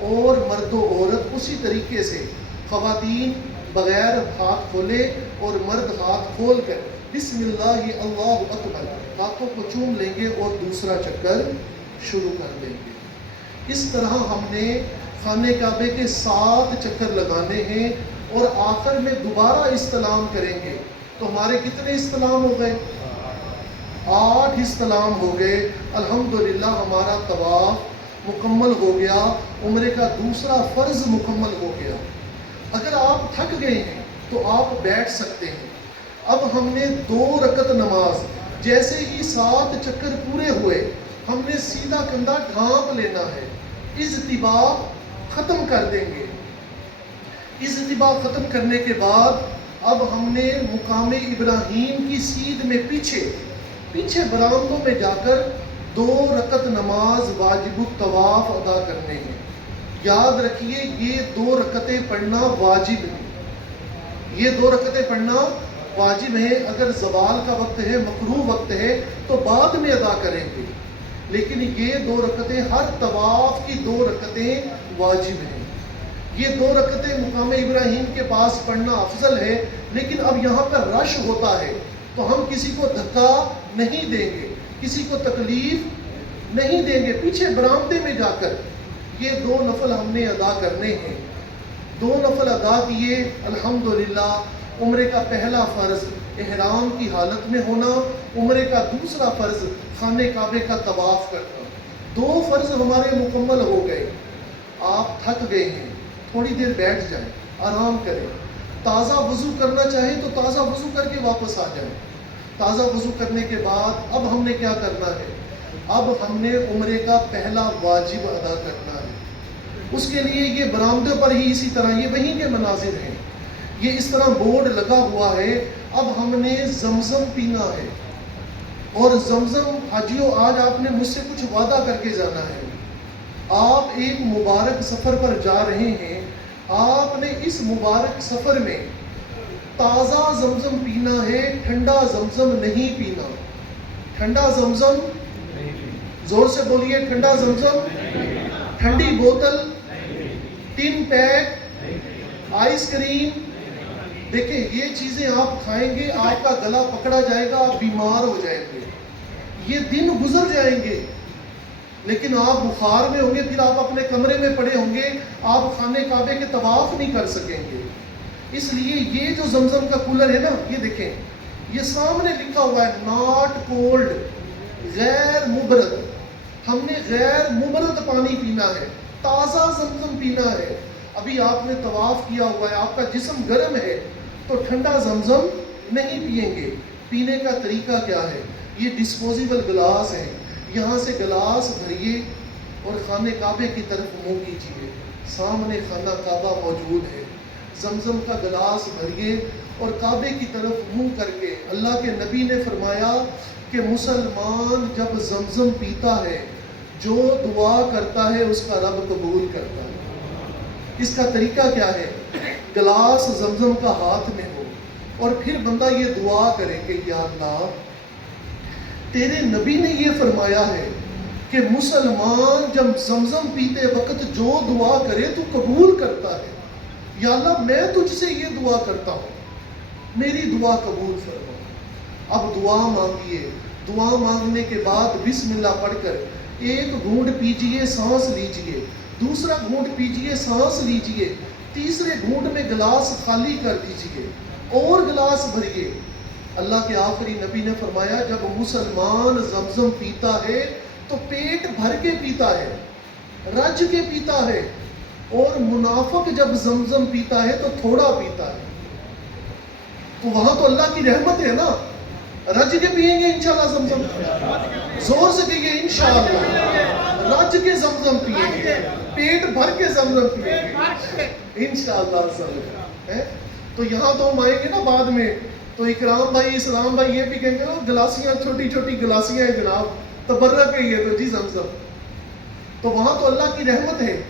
اور مرد و عورت اسی طریقے سے، خواتین بغیر ہاتھ کھولے اور مرد ہاتھ کھول کر بسم اللہ اللہ اکبر ہاتھوں کو چوم لیں گے اور دوسرا چکر شروع کر دیں گے۔ اس طرح ہم نے خانہ کعبے کے 7 چکر لگانے ہیں اور آخر میں دوبارہ استلام کریں گے۔ تو ہمارے کتنے استلام ہو گئے؟ 8 استلام ہو گئے۔ الحمدللہ ہمارا طواف مکمل ہو گیا، عمرے کا دوسرا فرض مکمل ہو گیا۔ اگر آپ تھک گئے ہیں تو آپ بیٹھ سکتے ہیں۔ اب ہم نے 2 رکعت نماز، جیسے ہی 7 چکر پورے ہوئے ہم نے سیدھا کندھا ڈھانپ لینا ہے، اجتباء ختم کر دیں گے۔ اجتباء ختم کرنے کے بعد اب ہم نے مقام ابراہیم کی سیدھ میں پیچھے برآمدوں میں جا کر 2 رکعت نماز واجب الطواف ادا کرنے ہیں۔ یاد رکھیے یہ 2 رکعتیں پڑھنا واجب ہے، یہ 2 رکعتیں پڑھنا واجب ہے۔ اگر زوال کا وقت ہے، مکروہ وقت ہے تو بعد میں ادا کریں گے، لیکن یہ 2 رکعتیں ہر طواف کی 2 رکعتیں واجب ہیں۔ یہ 2 رکعتیں مقام ابراہیم کے پاس پڑھنا افضل ہے، لیکن اب یہاں پر رش ہوتا ہے تو ہم کسی کو دھکا نہیں دیں گے، کسی کو تکلیف نہیں دیں گے۔ پیچھے برآمدے میں جا کر یہ 2 نفل ہم نے ادا کرنے ہیں۔ 2 نفل ادا کیے، الحمدللہ عمرے کا پہلا فرض احرام کی حالت میں ہونا، عمرے کا دوسرا فرض خانہ کعبے کا طواف کرنا۔ 2 فرض ہمارے مکمل ہو گئے۔ آپ تھک گئے ہیں، تھوڑی دیر بیٹھ جائیں، آرام کریں۔ تازہ وضو کرنا چاہیں تو تازہ وضو کر کے واپس آ جائیں۔ تازہ وضو کرنے کے بعد اب ہم نے کیا کرنا ہے؟ اب ہم نے عمرے کا پہلا واجب ادا کرنا ہے۔ اس کے لیے یہ برآمدے پر ہی اسی طرح یہ وہیں کے مناظر ہیں، یہ اس طرح بورڈ لگا ہوا ہے۔ اب ہم نے زمزم پینا ہے، اور زمزم حاجیوں آج آپ نے مجھ سے کچھ وعدہ کر کے جانا ہے۔ آپ ایک مبارک سفر پر جا رہے ہیں، آپ نے اس مبارک سفر میں تازہ زمزم پینا ہے، ٹھنڈا زمزم نہیں پینا۔ ٹھنڈا زمزم، زور سے بولیے، ٹھنڈا زمزم، ٹھنڈی بوتل، ٹن پیک، آئس کریم، دیکھیں یہ چیزیں آپ کھائیں گے آپ کا گلا پکڑا جائے گا، آپ بیمار ہو جائیں گے، یہ دن گزر جائیں گے، لیکن آپ بخار میں ہوں گے، پھر آپ اپنے کمرے میں پڑے ہوں گے، آپ خانہ کعبے کے طواف نہیں کر سکیں گے۔ اس لیے یہ جو زمزم کا کولر ہے نا، یہ دیکھیں، یہ سامنے لکھا ہوا ہے ناٹ کولڈ، غیر مبرد، ہم نے غیر مبرد پانی پینا ہے، تازہ زمزم پینا ہے۔ ابھی آپ نے طواف کیا ہوا ہے، آپ کا جسم گرم ہے تو ٹھنڈا زمزم نہیں پیئیں گے۔ پینے کا طریقہ کیا ہے؟ یہ ڈسپوزیبل گلاس ہے، یہاں سے گلاس بھریے اور خانہ کعبے کی طرف منہ کیجیے، سامنے خانہ کعبہ موجود ہے، زمزم کا گلاس بھریے اور کعبے کی طرف منہ کر کے، اللہ کے نبی نے فرمایا کہ مسلمان جب زمزم پیتا ہے، جو دعا کرتا ہے اس کا رب قبول کرتا ہے۔ اس کا طریقہ کیا ہے؟ گلاس زمزم کا ہاتھ میں ہو اور پھر بندہ یہ دعا کرے کہ یا اللہ، تیرے نبی نے یہ فرمایا ہے کہ مسلمان جب زمزم پیتے وقت جو دعا کرے تو قبول کرتا ہے، یا اللہ میں تجھ سے یہ دعا کرتا ہوں، میری دعا قبول فرما۔ اب دعا مانگیے، دعا مانگنے کے بعد بسم اللہ پڑھ کر ایک گھونٹ پیجئے، سانس لیجئے، دوسرا گھونٹ پیجئے، سانس لیجئے، تیسرے گھونٹ میں گلاس خالی کر دیجئے اور گلاس بھریے۔ اللہ کے آخری نبی نے فرمایا جب مسلمان زمزم پیتا ہے تو پیٹ بھر کے پیتا ہے، رج کے پیتا ہے، اور منافق جب زمزم پیتا ہے تو تھوڑا پیتا ہے۔ تو وہاں تو اللہ کی رحمت ہے نا، رج کے پیئیں گے انشاءاللہ زمزم، زور سے کہیے انشاءاللہ، رج کے زمزم پیئیں گے، پیٹ بھر کے زمزم پیئیں گے انشاءاللہ۔ تو یہاں تو ہم آئیں گے نا بعد میں تو اکرام بھائی، اسلام بھائی یہ بھی کہیں گے گلاسیاں، چھوٹی چھوٹی گلاسیاں ہیں جناب، تبرک ہے یہ تو جی زمزم۔ تو وہاں تو اللہ کی رحمت ہے،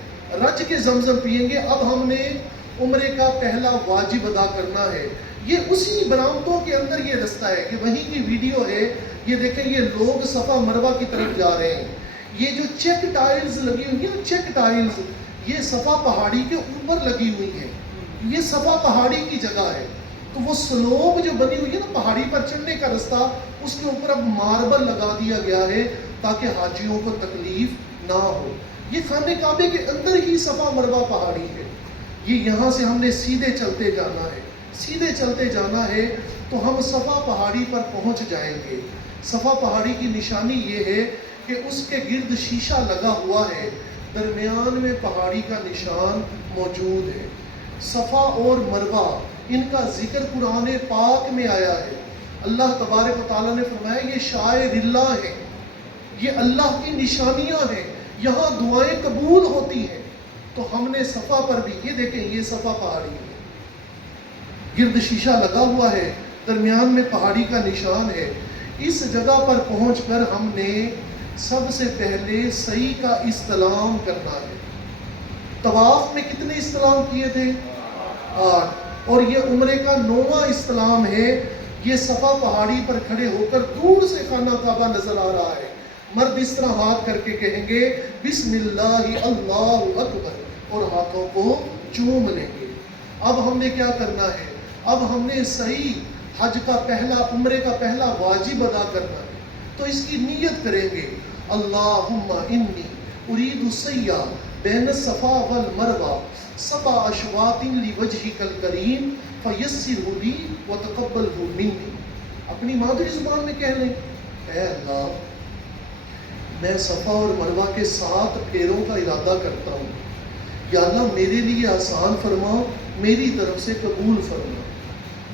رج کے زمزم پیئیں گے۔ اب ہم نے عمرے کا پہلا واجب ادا کرنا ہے، یہ اسی برآمدوں کے اندر یہ رستہ ہے کہ وہیں کی ویڈیو ہے، یہ دیکھیں یہ لوگ صفا مروہ کی طرف جا رہے ہیں، یہ جو چیک ٹائلز لگی ہوئی ہیں، چیک ٹائلز یہ صفا پہاڑی کے اوپر لگی ہوئی ہیں، یہ صفا پہاڑی کی جگہ ہے۔ تو وہ سلوپ جو بنی ہوئی ہے نا پہاڑی پر چڑھنے کا رستہ، اس کے اوپر اب ماربل لگا دیا گیا ہے تاکہ حاجیوں کو تکلیف نہ ہو۔ یہ خانہ کعبے کے اندر ہی صفا مروہ پہاڑی ہے، یہ یہاں سے ہم نے سیدھے چلتے جانا ہے، سیدھے چلتے جانا ہے تو ہم صفا پہاڑی پر پہنچ جائیں گے۔ صفا پہاڑی کی نشانی یہ ہے کہ اس کے گرد شیشہ لگا ہوا ہے، درمیان میں پہاڑی کا نشان موجود ہے۔ صفا اور مروہ ان کا ذکر قرآن پاک میں آیا ہے، اللہ تبارک و تعالیٰ نے فرمایا یہ شاعر اللہ ہیں، یہ اللہ کی نشانیاں ہیں، یہاں دعائیں قبول ہوتی ہیں۔ تو ہم نے صفا پر بھی یہ دیکھیں، یہ صفا پہاڑی ہے، گرد شیشہ لگا ہوا ہے، درمیان میں پہاڑی کا نشان ہے۔ اس جگہ پر پہنچ کر ہم نے سب سے پہلے سعی کا استلام کرنا ہے۔ طواف میں کتنے استلام کیے تھے؟ 8، اور یہ عمرے کا 9واں استلام ہے۔ یہ صفا پہاڑی پر کھڑے ہو کر دور سے خانہ کعبہ نظر آ رہا ہے، مرد اس طرح ہاتھ کر کے کہیں گے بسم اللہ اللہ اکبر اور ہاتھوں کو چوم لیں گے۔ اب ہم نے کیا کرنا ہے؟ اب ہم نے صحیح حج کا پہلا، عمرے کا پہلا واجب ادا کرنا ہے، تو اس کی نیت کریں گے اللہم انی ارید السیہ بین الصفا والمروہ 7 اشواط لوجہک الکریم فیسرہ لی وتقبلہ منی۔ اپنی مادری زبان میں کہہ لیں اے اللہ، میں صفا اور مروہ کے 7 پھیروں کا ارادہ کرتا ہوں، یا اللہ میرے لیے آسان فرما، میری طرف سے قبول فرما۔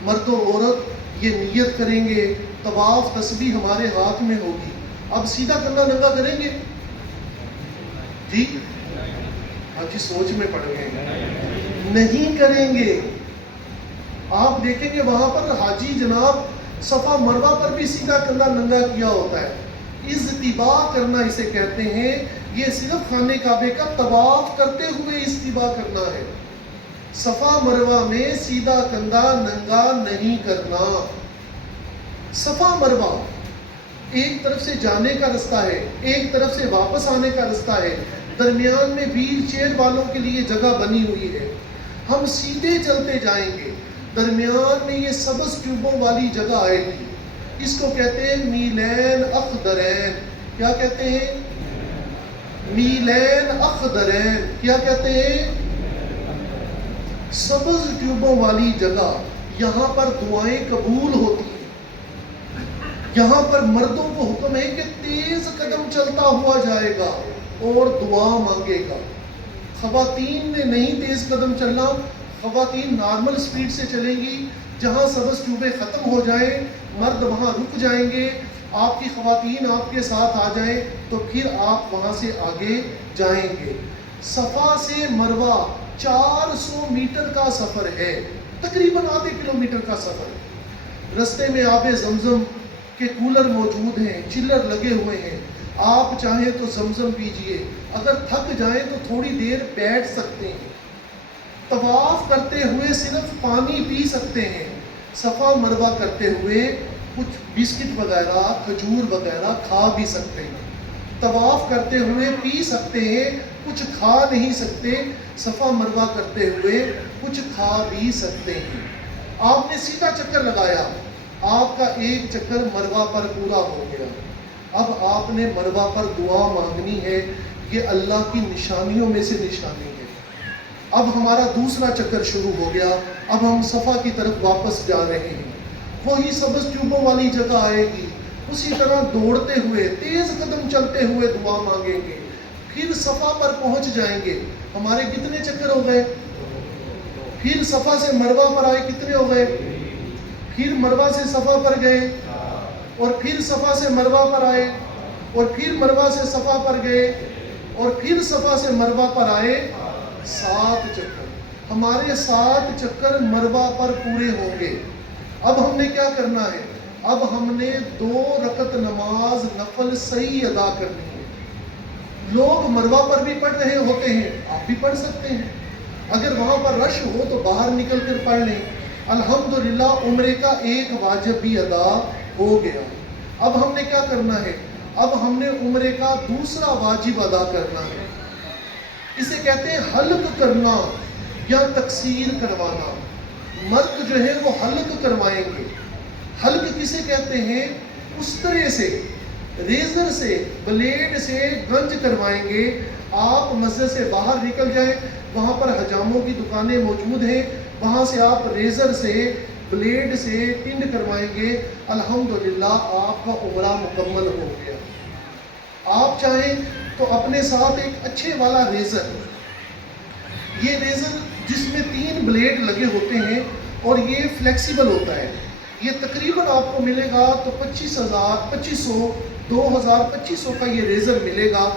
مرد و عورت یہ نیت کریں گے، طواف تسبیح ہمارے ہاتھ میں ہوگی۔ اب سیدھا کندھا ننگا کریں گے جی؟ حاجی سوچ میں پڑ گئے، نہیں کریں گے۔ آپ دیکھیں گے وہاں پر حاجی جناب صفا مروہ پر بھی سیدھا کندھا ننگا کیا ہوتا ہے، اجتباء کرنا اسے کہتے ہیں۔ یہ صرف خانہ کعبے کا طواف کرتے ہوئے اجتباء کرنا ہے، صفا مروہ میں سیدھا کندھا ننگا نہیں کرنا۔ صفا مروہ ایک طرف سے جانے کا رستہ ہے، ایک طرف سے واپس آنے کا رستہ ہے، درمیان میں ویل چیئر والوں کے لیے جگہ بنی ہوئی ہے۔ ہم سیدھے چلتے جائیں گے، درمیان میں یہ سبز ٹیوبوں والی جگہ آئے گی، اس کو کہتے ہیں میلین اخضرین۔ کیا کہتے ہیں؟ میلین اخضرین۔ کیا کہتے ہیں؟ سبز ٹیوبوں والی جگہ، یہاں پر دعائیں قبول ہوتی ہیں۔ یہاں پر مردوں کو حکم ہے کہ تیز قدم چلتا ہوا جائے گا اور دعا مانگے گا. خواتین نے نہیں تیز قدم چلنا، خواتین نارمل سپیڈ سے چلیں گی. جہاں سبز چوبے ختم ہو جائیں مرد وہاں رک جائیں گے. آپ کی خواتین آپ کے ساتھ آ جائیں تو پھر آپ وہاں سے آگے جائیں گے. صفا سے مروہ 400 میٹر کا سفر ہے، تقریباً آدھے کلومیٹر کا سفر. رستے میں آب زمزم کے کولر موجود ہیں، چلر لگے ہوئے ہیں. آپ چاہیں تو زمزم پیجئے، اگر تھک جائیں تو تھوڑی دیر بیٹھ سکتے ہیں. طواف کرتے ہوئے صرف پانی پی سکتے ہیں. صفا مروہ کرتے ہوئے کچھ بسکٹ وغیرہ کھجور وغیرہ کھا بھی سکتے ہیں. طواف کرتے ہوئے پی سکتے ہیں، کچھ کھا نہیں سکتے. صفا مروہ کرتے ہوئے کچھ کھا بھی سکتے ہیں. آپ نے سیدھا چکر لگایا، آپ کا ایک چکر مروہ پر پورا ہو گیا. اب آپ نے مروہ پر دعا مانگنی ہے، یہ اللہ کی نشانیوں میں سے نشانی ہے. اب ہمارا دوسرا چکر شروع ہو گیا، اب ہم صفا کی طرف واپس جا رہے ہیں. وہی سبز چوبوں والی جگہ آئے گی، اسی طرح دوڑتے ہوئے تیز قدم چلتے ہوئے دعا مانگیں گے. پھر صفا پر پہنچ جائیں گے. ہمارے کتنے چکر ہو گئے؟ پھر صفا سے مروہ پر آئے کتنے ہو گئے؟ پھر مروہ سے صفا پر گئے، اور پھر صفا سے مروہ پر آئے، اور پھر مروہ سے صفا پر گئے، اور پھر صفا سے مروہ پر آئے. 7 چکر. ہمارے 7 چکر مروہ پر پورے ہوں گے. اب ہم نے کیا کرنا ہے؟ اب ہم نے 2 رکعت نماز نفل صحیح ادا کرنی ہے. لوگ مروہ پر بھی پڑھ رہے ہوتے ہیں، آپ بھی پڑھ سکتے ہیں. اگر وہاں پر رش ہو تو باہر نکل کر پڑھ لیں. الحمدللہ عمرے کا ایک واجب بھی ادا ہو گیا. اب ہم نے کیا کرنا ہے؟ اب ہم نے عمرے کا دوسرا واجب ادا کرنا ہے. اسے کہتے ہیں حلق کرنا یا تقصیر کروانا. مرد جو ہے وہ حلق کروائیں گے. حلق کسے کہتے ہیں؟ استرے سے، ریزر سے، بلیڈ سے گنج کروائیں گے. آپ مسجد سے باہر نکل جائیں، وہاں پر حجاموں کی دکانیں موجود ہیں، وہاں سے آپ ریزر سے بلیڈ سے ٹنڈ کروائیں گے. الحمدللہ آپ کا عمرہ مکمل ہو گیا. آپ چاہیں تو اپنے ساتھ ایک اچھے والا ریزر، یہ ریزر جس میں 3 بلیڈ لگے ہوتے ہیں اور یہ فلیکسیبل ہوتا ہے، یہ تقریباً آپ کو ملے گا تو 25,000 2500 2000 2500 کا یہ ریزر ملے گا.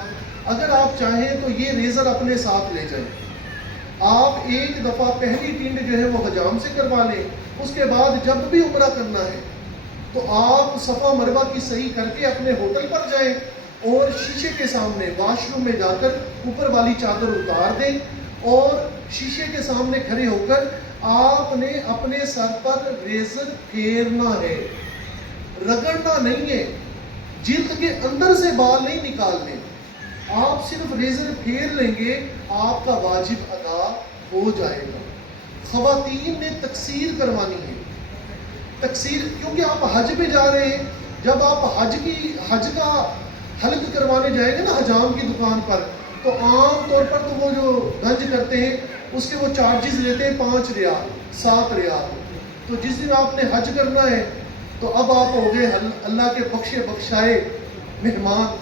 اگر آپ چاہیں تو یہ ریزر اپنے ساتھ لے جائیں. آپ ایک دفعہ پہلی ٹنڈ جو ہے وہ حجام سے کروا لیں. اس کے بعد جب بھی عمرہ کرنا ہے تو آپ صفا مروہ کی صحیح کر کے اپنے ہوٹل پر جائیں اور شیشے کے سامنے واش روم میں جا کر اوپر والی چادر اتار دیں اور شیشے کے سامنے کھڑے ہو کر آپ نے اپنے سر پر ریزر پھیرنا ہے، رگڑنا نہیں ہے. جلد کے اندر سے بال نہیں نکالنے، آپ صرف ریزر پھیر لیں گے، آپ کا واجب ادا ہو جائے گا. خواتین نے تقصیر کروانی ہے. تقصیر کیونکہ آپ حج پہ جا رہے ہیں. جب آپ حج کا حلق کروانے جائیں گے نا حجام کی دکان پر، تو عام طور پر تو وہ جو گنج کرتے ہیں اس کے وہ چارجز لیتے ہیں 5 ریال 7 ریال. تو جس دن آپ نے حج کرنا ہے تو اب آپ ہو گئے اللہ کے بخشے بخشائے مہمان،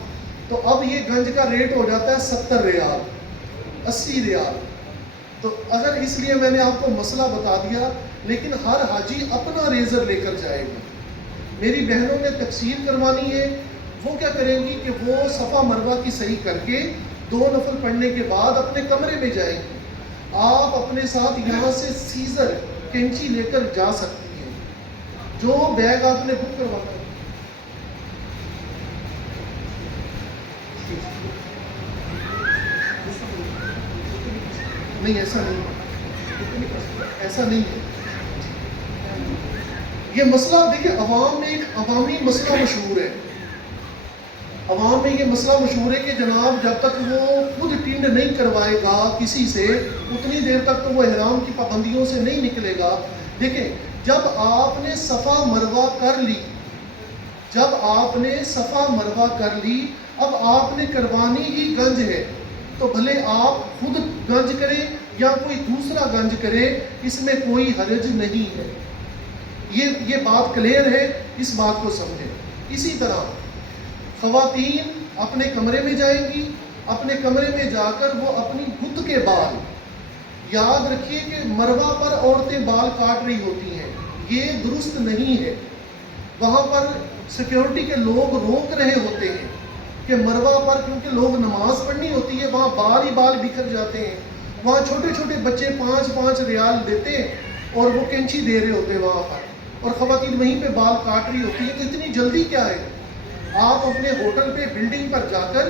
تو اب یہ گنج کا ریٹ ہو جاتا ہے 70 ریال 80 ریال. تو اگر اس لیے میں نے آپ کو مسئلہ بتا دیا، لیکن ہر حاجی اپنا ریزر لے کر جائے گا. میری بہنوں نے تقصیر کروانی ہے، وہ کیا کریں گی کہ وہ صفا مروہ کی صحیح کر کے 2 نفل پڑھنے کے بعد اپنے کمرے میں جائیں گی. آپ اپنے ساتھ یہاں سے سیزر کینچی لے کر جا سکتی ہیں، جو بیگ آپ نے بک کروانا ہے. نہیں ایسا نہیں، ایسا نہیں ہے. یہ مسئلہ دیکھیں عوام میں ایک عوامی مسئلہ مشہور ہے. عوام میں یہ مسئلہ مشہور ہے کہ جناب جب تک وہ خود ٹنڈ نہیں کروائے گا کسی سے اتنی دیر تک تو وہ احرام کی پابندیوں سے نہیں نکلے گا. دیکھیں جب آپ نے صفا مروہ کر لی، جب آپ نے صفا مروہ کر لی، اب آپ نے کروانی ہی گنج ہے، تو بھلے آپ خود گنج کریں یا کوئی دوسرا گنج کرے، اس میں کوئی حرج نہیں ہے. یہ بات کلیئر ہے، اس بات کو سمجھیں. اسی طرح خواتین اپنے کمرے میں جائیں گی، اپنے کمرے میں جا کر وہ اپنی گھٹ کے بال، یاد رکھیے کہ مروہ پر عورتیں بال کاٹ رہی ہوتی ہیں، یہ درست نہیں ہے۔ وہاں پر سیکیورٹی کے لوگ روک رہے ہوتے ہیں کہ مروہ پر، کیونکہ لوگ نماز پڑھنی ہوتی ہے، وہاں بال ہی بال بکھر جاتے ہیں، وہاں چھوٹے چھوٹے بچے 5-5 ریال دیتے ہیں اور وہ کینچی دے رہے ہوتے ہیں وہاں پر، اور خواتین وہیں پہ بال کاٹ رہی ہوتی ہیں۔ تو اتنی جلدی کیا ہے؟ آپ اپنے ہوٹل پہ بلڈنگ پر جا کر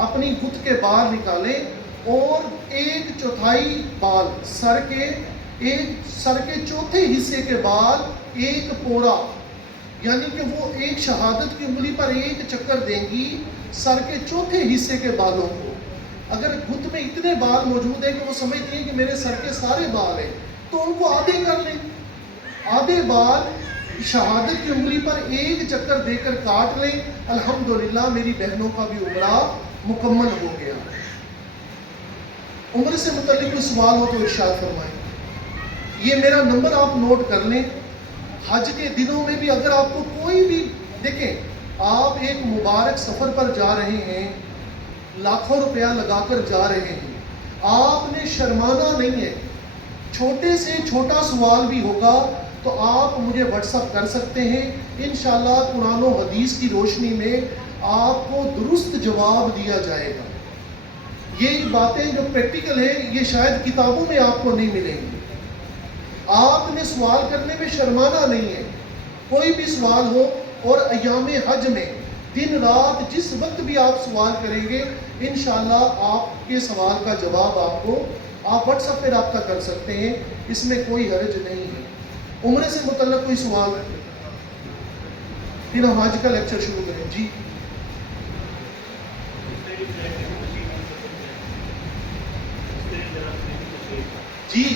اپنی گھٹ کے بال نکالیں اور 1/4 بال سر کے چوتھے حصے کے بال ایک پورا، یعنی کہ وہ ایک شہادت کی انگلی پر ایک چکر دیں گی سر کے چوتھے حصے کے بالوں کو۔ اگر گھٹ میں اتنے بال موجود ہیں کہ وہ سمجھتی ہیں کہ میرے سر کے سارے بال ہیں، تو ان کو آدھے کر لیں، آدھے بال شہادت کی انگلی پر ایک چکر دے کر کاٹ لیں۔ الحمدللہ میری بہنوں کا بھی عمرہ مکمل ہو گیا۔ عمرے سے متعلق کوئی سوال ہو تو ارشاد فرمائیں۔ یہ میرا نمبر آپ نوٹ کر لیں۔ حج کے دنوں میں بھی اگر آپ کو کوئی بھی، دیکھیں آپ ایک مبارک سفر پر جا رہے ہیں، لاکھوں روپیہ لگا کر جا رہے ہیں، آپ نے شرمانا نہیں ہے۔ چھوٹے سے چھوٹا سوال بھی ہوگا تو آپ مجھے واٹس ایپ کر سکتے ہیں، انشاءاللہ قرآن و حدیث کی روشنی میں آپ کو درست جواب دیا جائے گا۔ یہ باتیں جو پریکٹیکل ہیں یہ شاید کتابوں میں آپ کو نہیں ملیں گی۔ آپ نے سوال کرنے میں شرمانا نہیں ہے، کوئی بھی سوال ہو، اور ایام حج میں دن رات جس وقت بھی آپ سوال کریں گے انشاءاللہ آپ کے سوال کا جواب آپ واٹس ایپ پہ رابطہ کر سکتے ہیں، اس میں کوئی حرج نہیں ہے۔ عمرے سے متعلق کوئی سوال ہے؟ پھر ہم حج کا لیکچر شروع کریں۔ جی جی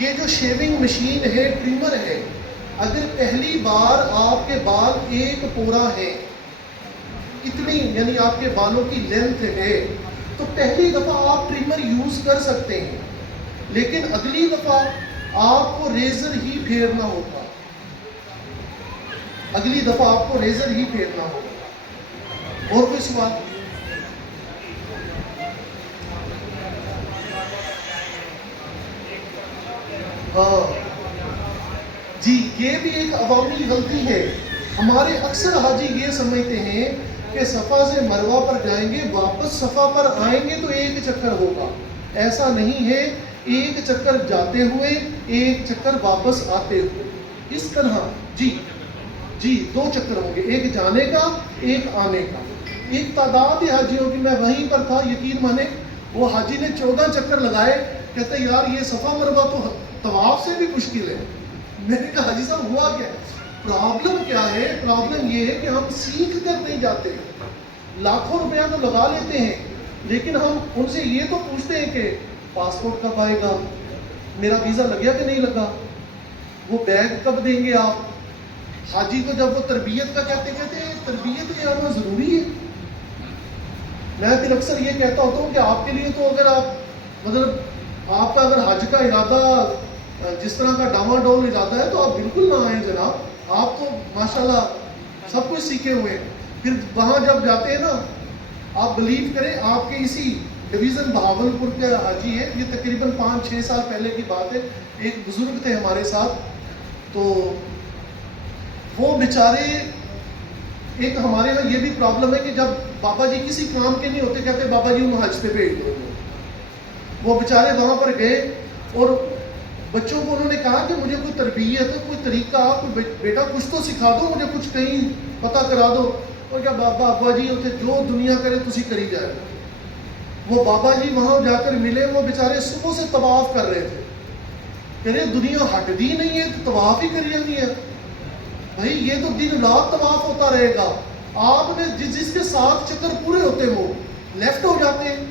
یہ جو شیونگ مشین ہے، ٹریمر ہے، اگر پہلی بار آپ کے بال ایک پورا ہے، اتنی یعنی آپ کے بالوں کی لینتھ ہے، تو پہلی دفعہ آپ ٹریمر یوز کر سکتے ہیں، لیکن اگلی دفعہ آپ کو ریزر ہی پھیرنا ہوگا، اگلی دفعہ آپ کو ریزر ہی پھیرنا ہوگا۔ اور کوئی سوال؟ ہاں جی، یہ بھی ایک عوامی غلطی ہے۔ ہمارے اکثر حاجی یہ سمجھتے ہیں کہ صفا سے مروہ پر جائیں گے، واپس صفا پر آئیں گے تو ایک چکر ہوگا۔ ایسا نہیں ہے، ایک چکر جاتے ہوئے، ایک چکر واپس آتے ہوئے، اس طرح جی 2 چکر ہوں گے، ایک جانے کا ایک آنے کا۔ ایک تعداد ہے حاجیوں کی، میں وہیں پر تھا، یقین مانے وہ حاجی نے 14 چکر لگائے، کہتے یار یہ صفا مروہ تو طواف سے بھی مشکل ہے۔ میں نے کہا حاجی صاحب ہوا کیا؟ پرابلم کیا ہے؟ پرابلم یہ ہے کہ ہم سیکھ کر نہیں جاتے، لاکھوں روپیہ تو لگا لیتے ہیں، لیکن ہم ان سے یہ تو پوچھتے ہیں کہ پاسپورٹ کب آئے گا، میرا ویزا لگ گیا کہ نہیں لگا، وہ بیگ کب دیں گے آپ۔ حاجی کو جب وہ تربیت کا کہتے ہیں تربیت یہ آنا ضروری ہے۔ میں پھر اکثر یہ کہتا ہوتا ہوں کہ آپ کے لیے تو اگر آپ مطلب آپ کا اگر حج کا ارادہ جس طرح کا ڈاما ڈول ارادہ ہے تو آپ بالکل نہ آئیں جناب، آپ تو ماشاءاللہ سب کچھ سیکھے ہوئے ہیں۔ پھر وہاں جب جاتے ہیں نا، آپ بلیو کریں، آپ کے اسی ڈویژن بہاولپور کے حاجی ہے، یہ تقریباً 5-6 سال پہلے کی بات ہے، ایک بزرگ تھے ہمارے ساتھ، تو وہ بیچارے، ایک ہمارے یہاں یہ بھی پرابلم ہے کہ جب بابا جی کسی کام کے نہیں ہوتے کہتے بابا جی انہوں حج پہ بھیج دو۔ وہ بیچارے وہاں پر گئے اور بچوں کو انہوں نے کہا کہ مجھے کوئی تربیت ہے، کوئی طریقہ، کوئی بیٹا کچھ تو سکھا دو، مجھے کچھ کہیں پتہ کرا دو۔ اور کیا بابا جی ہوتے جو دنیا کرے تسی کری جائے۔ وہ بابا جی وہاں جا کر ملے، وہ بیچارے صبح سے طواف کر رہے تھے، کہہ رہے دنیا ہٹ دی نہیں ہے تو طواف ہی کری جاتی ہے۔ بھائی یہ تو دن رات طواف ہوتا رہے گا، آپ نے جس کے 7 چکر پورے ہوتے وہ لیفٹ ہو جاتے ہیں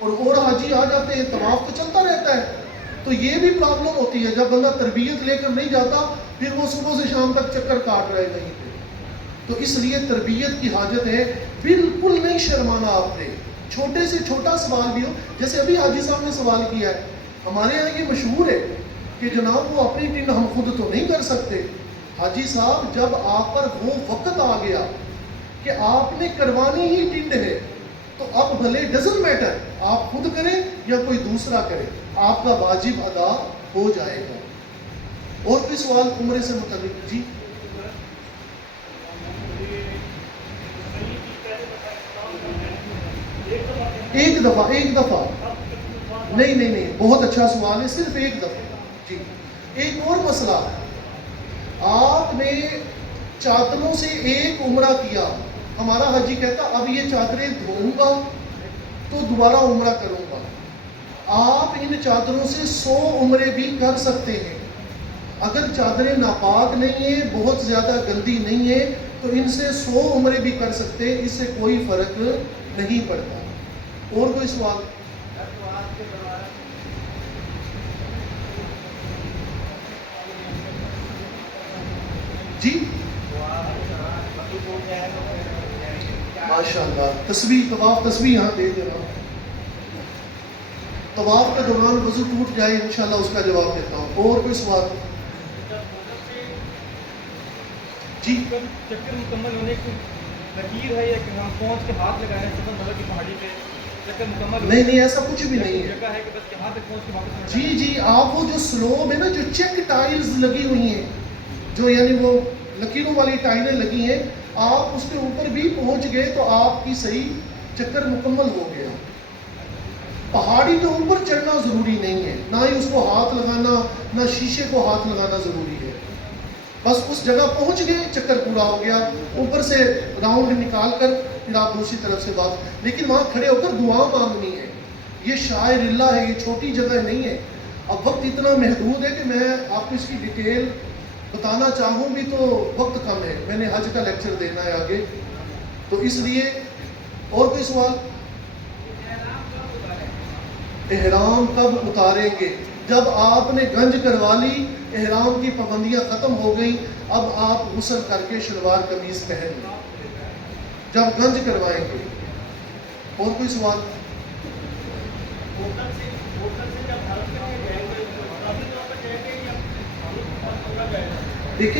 اور حاجی آ جاتے ہیں، طواف تو چلتا رہتا ہے۔ تو یہ بھی پرابلم ہوتی ہے جب بندہ تربیت لے کر نہیں جاتا، پھر وہ صبح سے شام تک چکر کاٹ رہے نہیں تھے۔ تو اس لیے تربیت کی حاجت ہے، بالکل نہیں شرمانا آپ نے، چھوٹے سے چھوٹا سوال بھی ہو، جیسے ابھی حاجی صاحب نے سوال کیا ہے، ہمارے یہاں یہ مشہور ہے کہ جناب وہ اپنی ٹین ہم خود تو نہیں کر سکتے۔ حاجی صاحب جب آپ پر وہ وقت آ گیا کہ آپ نے کروانی ہی ٹنڈ ہے، تو اب بھلے ڈزنٹ میٹر آپ خود کریں یا کوئی دوسرا کرے، آپ کا واجب ادا ہو جائے گا۔ اور کوئی سوال عمرے سے متعلق؟ جی ایک دفعہ نہیں، بہت اچھا سوال ہے، صرف ایک دفعہ۔ جی ایک اور مسئلہ، آپ نے چادروں سے ایک عمرہ کیا، ہمارا حاجی کہتا اب یہ چادریں دھوؤں گا تو دوبارہ عمرہ کروں گا۔ آپ ان چادروں سے 100 عمرے بھی کر سکتے ہیں، اگر چادریں ناپاک نہیں ہیں، بہت زیادہ گندی نہیں ہیں، تو ان سے 100 عمرے بھی کر سکتے ہیں، اس سے کوئی فرق نہیں پڑتا۔ اور کوئی سوال؟ جی ماشاءاللہ، تسبیح، طواف تسبیح یہاں دے دے رہا ہوں۔ طواف کے دوران وضو ٹوٹ جائے، انشاءاللہ اس کا جواب دیتا ہوں۔ اور کوئی سوال؟ جی چکر مکمل ہونے کی لکیر ہے یا کہ ہم پہنچ کے ہاتھ لگائے ہیں سفر مطلب کی پہاڑی پہ چکر مکمل نہیں، ایسا کچھ بھی نہیں ہے۔ جگہ ہے کہ بس یہاں تک پہنچ کے واپس جی آپ وہ جو سلوب ہے نا، جو چیک ٹائلز لگی ہوئی ہیں، جو یعنی وہ لکیروں والی ٹائلیں لگی ہیں، آپ اس کے اوپر بھی پہنچ گئے تو آپ کی صحیح چکر مکمل ہو گیا۔ پہاڑی کے اوپر چڑھنا ضروری نہیں ہے، نہ ہی اس کو ہاتھ لگانا، نہ شیشے کو ہاتھ لگانا ضروری ہے، بس اس جگہ پہنچ گئے، چکر پورا ہو گیا، اوپر سے راؤنڈ نکال کر پھر آپ دوسری طرف سے بات، لیکن وہاں کھڑے ہو کر دعا مانگنی ہے۔ یہ شاعر اللہ ہے، یہ چھوٹی جگہ نہیں ہے۔ اب وقت اتنا محدود ہے کہ میں آپ کو اس کی ڈیٹیل بتانا چاہوں بھی تو وقت کم ہے، میں نے حج کا لیکچر دینا ہے آگے، تو اس لیے۔ اور کوئی سوال؟ احرام کب اتاریں گے؟ جب آپ نے گنج کروا لی، احرام کی پابندیاں ختم ہو گئیں، اب آپ غسل کر کے شلوار قمیض پہن لیں، جب گنج کروائیں گے۔ اور کوئی سوال؟